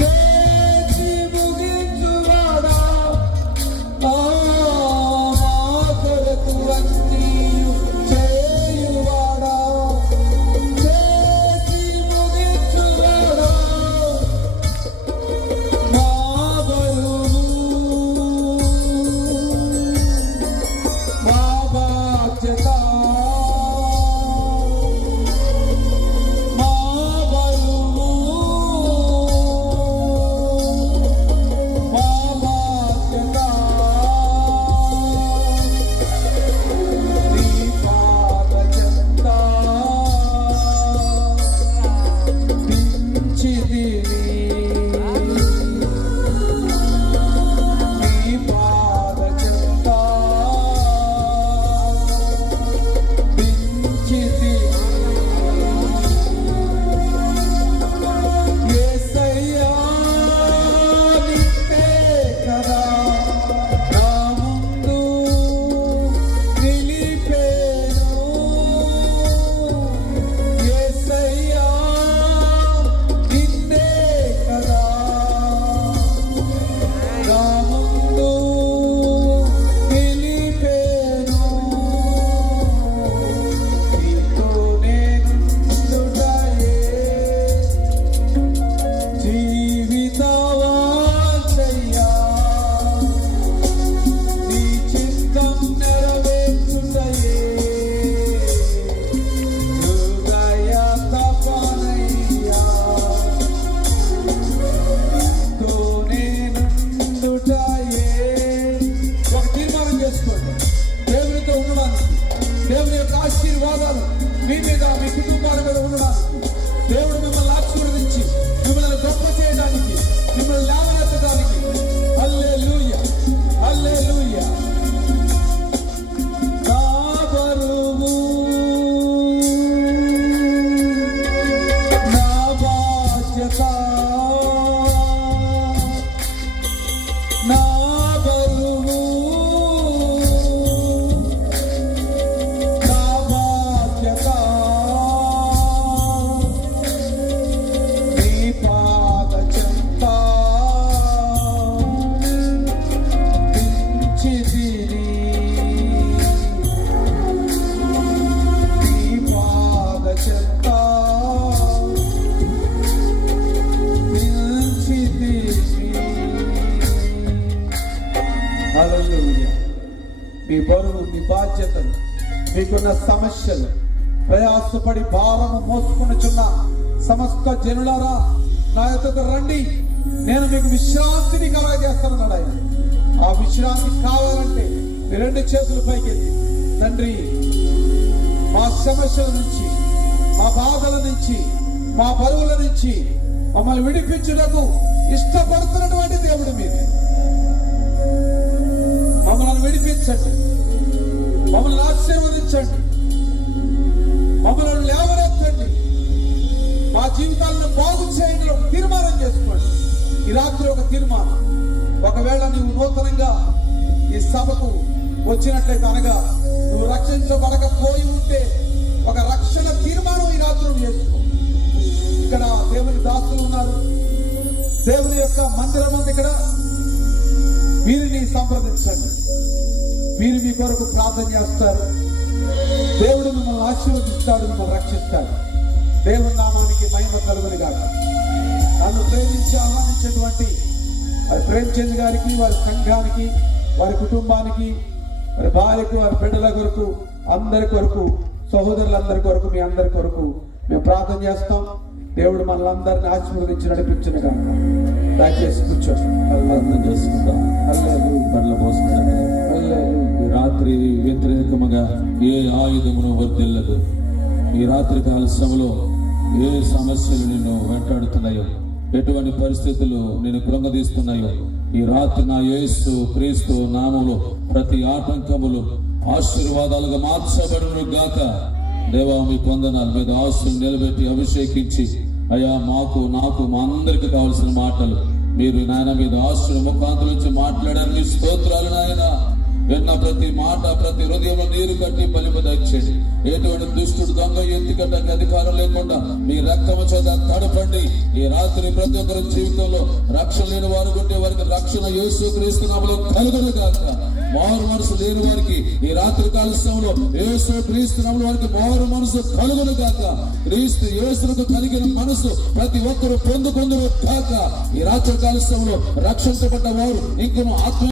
చేసి ముగించువాడా. మా కొరకు అన్నీ చేయువాడా, చేసి ముగించువాడా. మా బరువు, మా బాధ్యత, మా బరువు, మా బాధ్యత నీ పాద చెంత దించితివి. నీ పాద చెంత దించితివి. యేసయ్యా, నిన్నే కదా నా ముందు నిలిపేను. యేసయ్యా, నిన్నే కదా నా ముందు నిలిపేను. నీతో నేనుండుటయే జీవితవాంఛయ్యా, నీ చిత్తం నెరవేర్చుటయే హృదయ తపనయ్యా. నీతో నేనుండుటయే. ఒక తీర్మానం చేసుకోండి, దేవునితో ఉండడానికి, దేవుని యొక్క ఆశీర్వాదాలు మీ మీద, మీ కుటుంబాల మీద ఉండడానికి, దేవుడు మిమ్మల్ని ఆశీర్వదించి మిమ్మల్ని గొప్ప చేయడానికి, మిమ్మల్ని లేవనెత్తడానికి. హల్లెలూయా, హల్లెలూయా. నా బరువు, నా బాధ్యత, నా బరువు, నా బాధ్యత నీ పాద చెంత దించితివి. నీ పాద చెంత దించితివి. హల్లెలూయా. మీ బరువు, మీ బాధ్యతలు, మీకున్న సమస్యలు, ప్రయాసపడి భారము మోసుకొనుచున్న సమస్త జనులారా, నా యొద్దకు రండి, నేను మీకు విశ్రాంతిని కలగజేస్తానన్నాడు ఆయన. ఆ విశ్రాంతి కావాలంటే మీ రెండు చేతులు పైకెత్తి, తండ్రి మా సమస్యల నుంచి, మా బాధల నుంచి, మా బరువుల నుంచి మమ్మల్ని విడిపించుటకు ఇష్టపడుతున్నటువంటి దేవుడు మీరే. మమ్మల్ని విడిపించండి, మమ్మల్ని ఆశీర్వదించండి, మమ్మల్ని లేవనెత్తండి, మా జీవితాలను బాగు చేయండి. ఒక తీర్మానం చేసుకోండి ఈ రాత్రి, ఒక తీర్మానం. ఒకవేళ నీవు నూతనంగా ఈ సభకు వచ్చినట్లయితే, అనగా నువ్వు రక్షించబడకపోయి ఉంటే ఒక రక్షణ తీర్మానం ఈ రాత్రి చేసుకో. ఇక్కడ దేవుని దాసులు ఉన్నారు, దేవుని యొక్క మందిరం ఉంది ఇక్కడ. వీరిని సంప్రదించండి, వీరు మీ కొరకు ప్రార్థన చేస్తారు. దేవుడు మిమ్మల్ని ఆశీర్వదిస్తాడు, మిమ్మల్ని రక్షిస్తాడు. దేవుని నామానికి మహిమ కలుగును గాక. నన్ను ప్రేమించి ఆహ్వానించేటువంటి వారి ప్రేమచంద్ గారికి, వారి సంఘానికి, వారి కుటుంబానికి, వారి భార్యకు, వారి బిడ్డల కొరకు, అందరి కొరకు, సహోదరులందరి కొరకు, మీ అందరి కొరకు మేము ప్రార్థన చేస్తాం. దేవుడు మనల్ని అందరినీ ఆశీర్వదించి నడిపించిన కాక. దయచేసి కూర్చోండి, ప్రార్థన చేసుకుందాం. ఈ రాత్రి వ్యతిరేకముగా ఏ ఆయుధమును వర్దిల్లదు. ఈ రాత్రి కాల సమయంలో ఏ సమస్యలు నిన్ను వెంటాడుతున్నాయో, ఎటువంటి పరిస్థితులు నేను కృంగదీస్తున్నాయో, ఈ రాత్రి నా యేసు క్రీస్తు నామములో ప్రతి ఆటంకములు ఆశీర్వాదాలుగా మార్చబడును గాక. దేవా మీ వందనాలు. మీద ఆస్తులు నిలబెట్టి అభిషేకించి, అయ్యా మాకు, నాకు, మా అందరికి కావలసిన మాటలు మీరు నాయన మీద ఆస్తుల ముఖాంతరం నుంచి మాట్లాడారు. మీ స్తోత్రాలు నాయన. విన్న ప్రతి మాట, ప్రతి హృదయంలో నీరు కట్టి బలిపదచ్చేది. ఎటువంటి దుష్టుడు, దొంగ, ఎత్తికట్టడానికి అధికారం లేకుండా మీ రక్తము చేత తడపండి. ఈ రాత్రి ప్రతి ఒక్కరి జీవితంలో రక్షణ లేని వారు ఉంటే వారికి రక్షణ యేసు క్రీస్తు నామములో కలుగును గాక. మారు మనసు లేని వారికి ఈ రాత్రి కాల సమయంలో యేసు క్రీస్తు నామములో వారికి మారు మనసు కలుగును గాక. క్రీస్తు యేసుకు కలిగిన మనసు ప్రతి ఒక్కరు పొందుకొందురు గాక. ఈ రాత్రి కాల సమయంలో రక్షించబడ్డ వారు ఇంకను ఆత్మ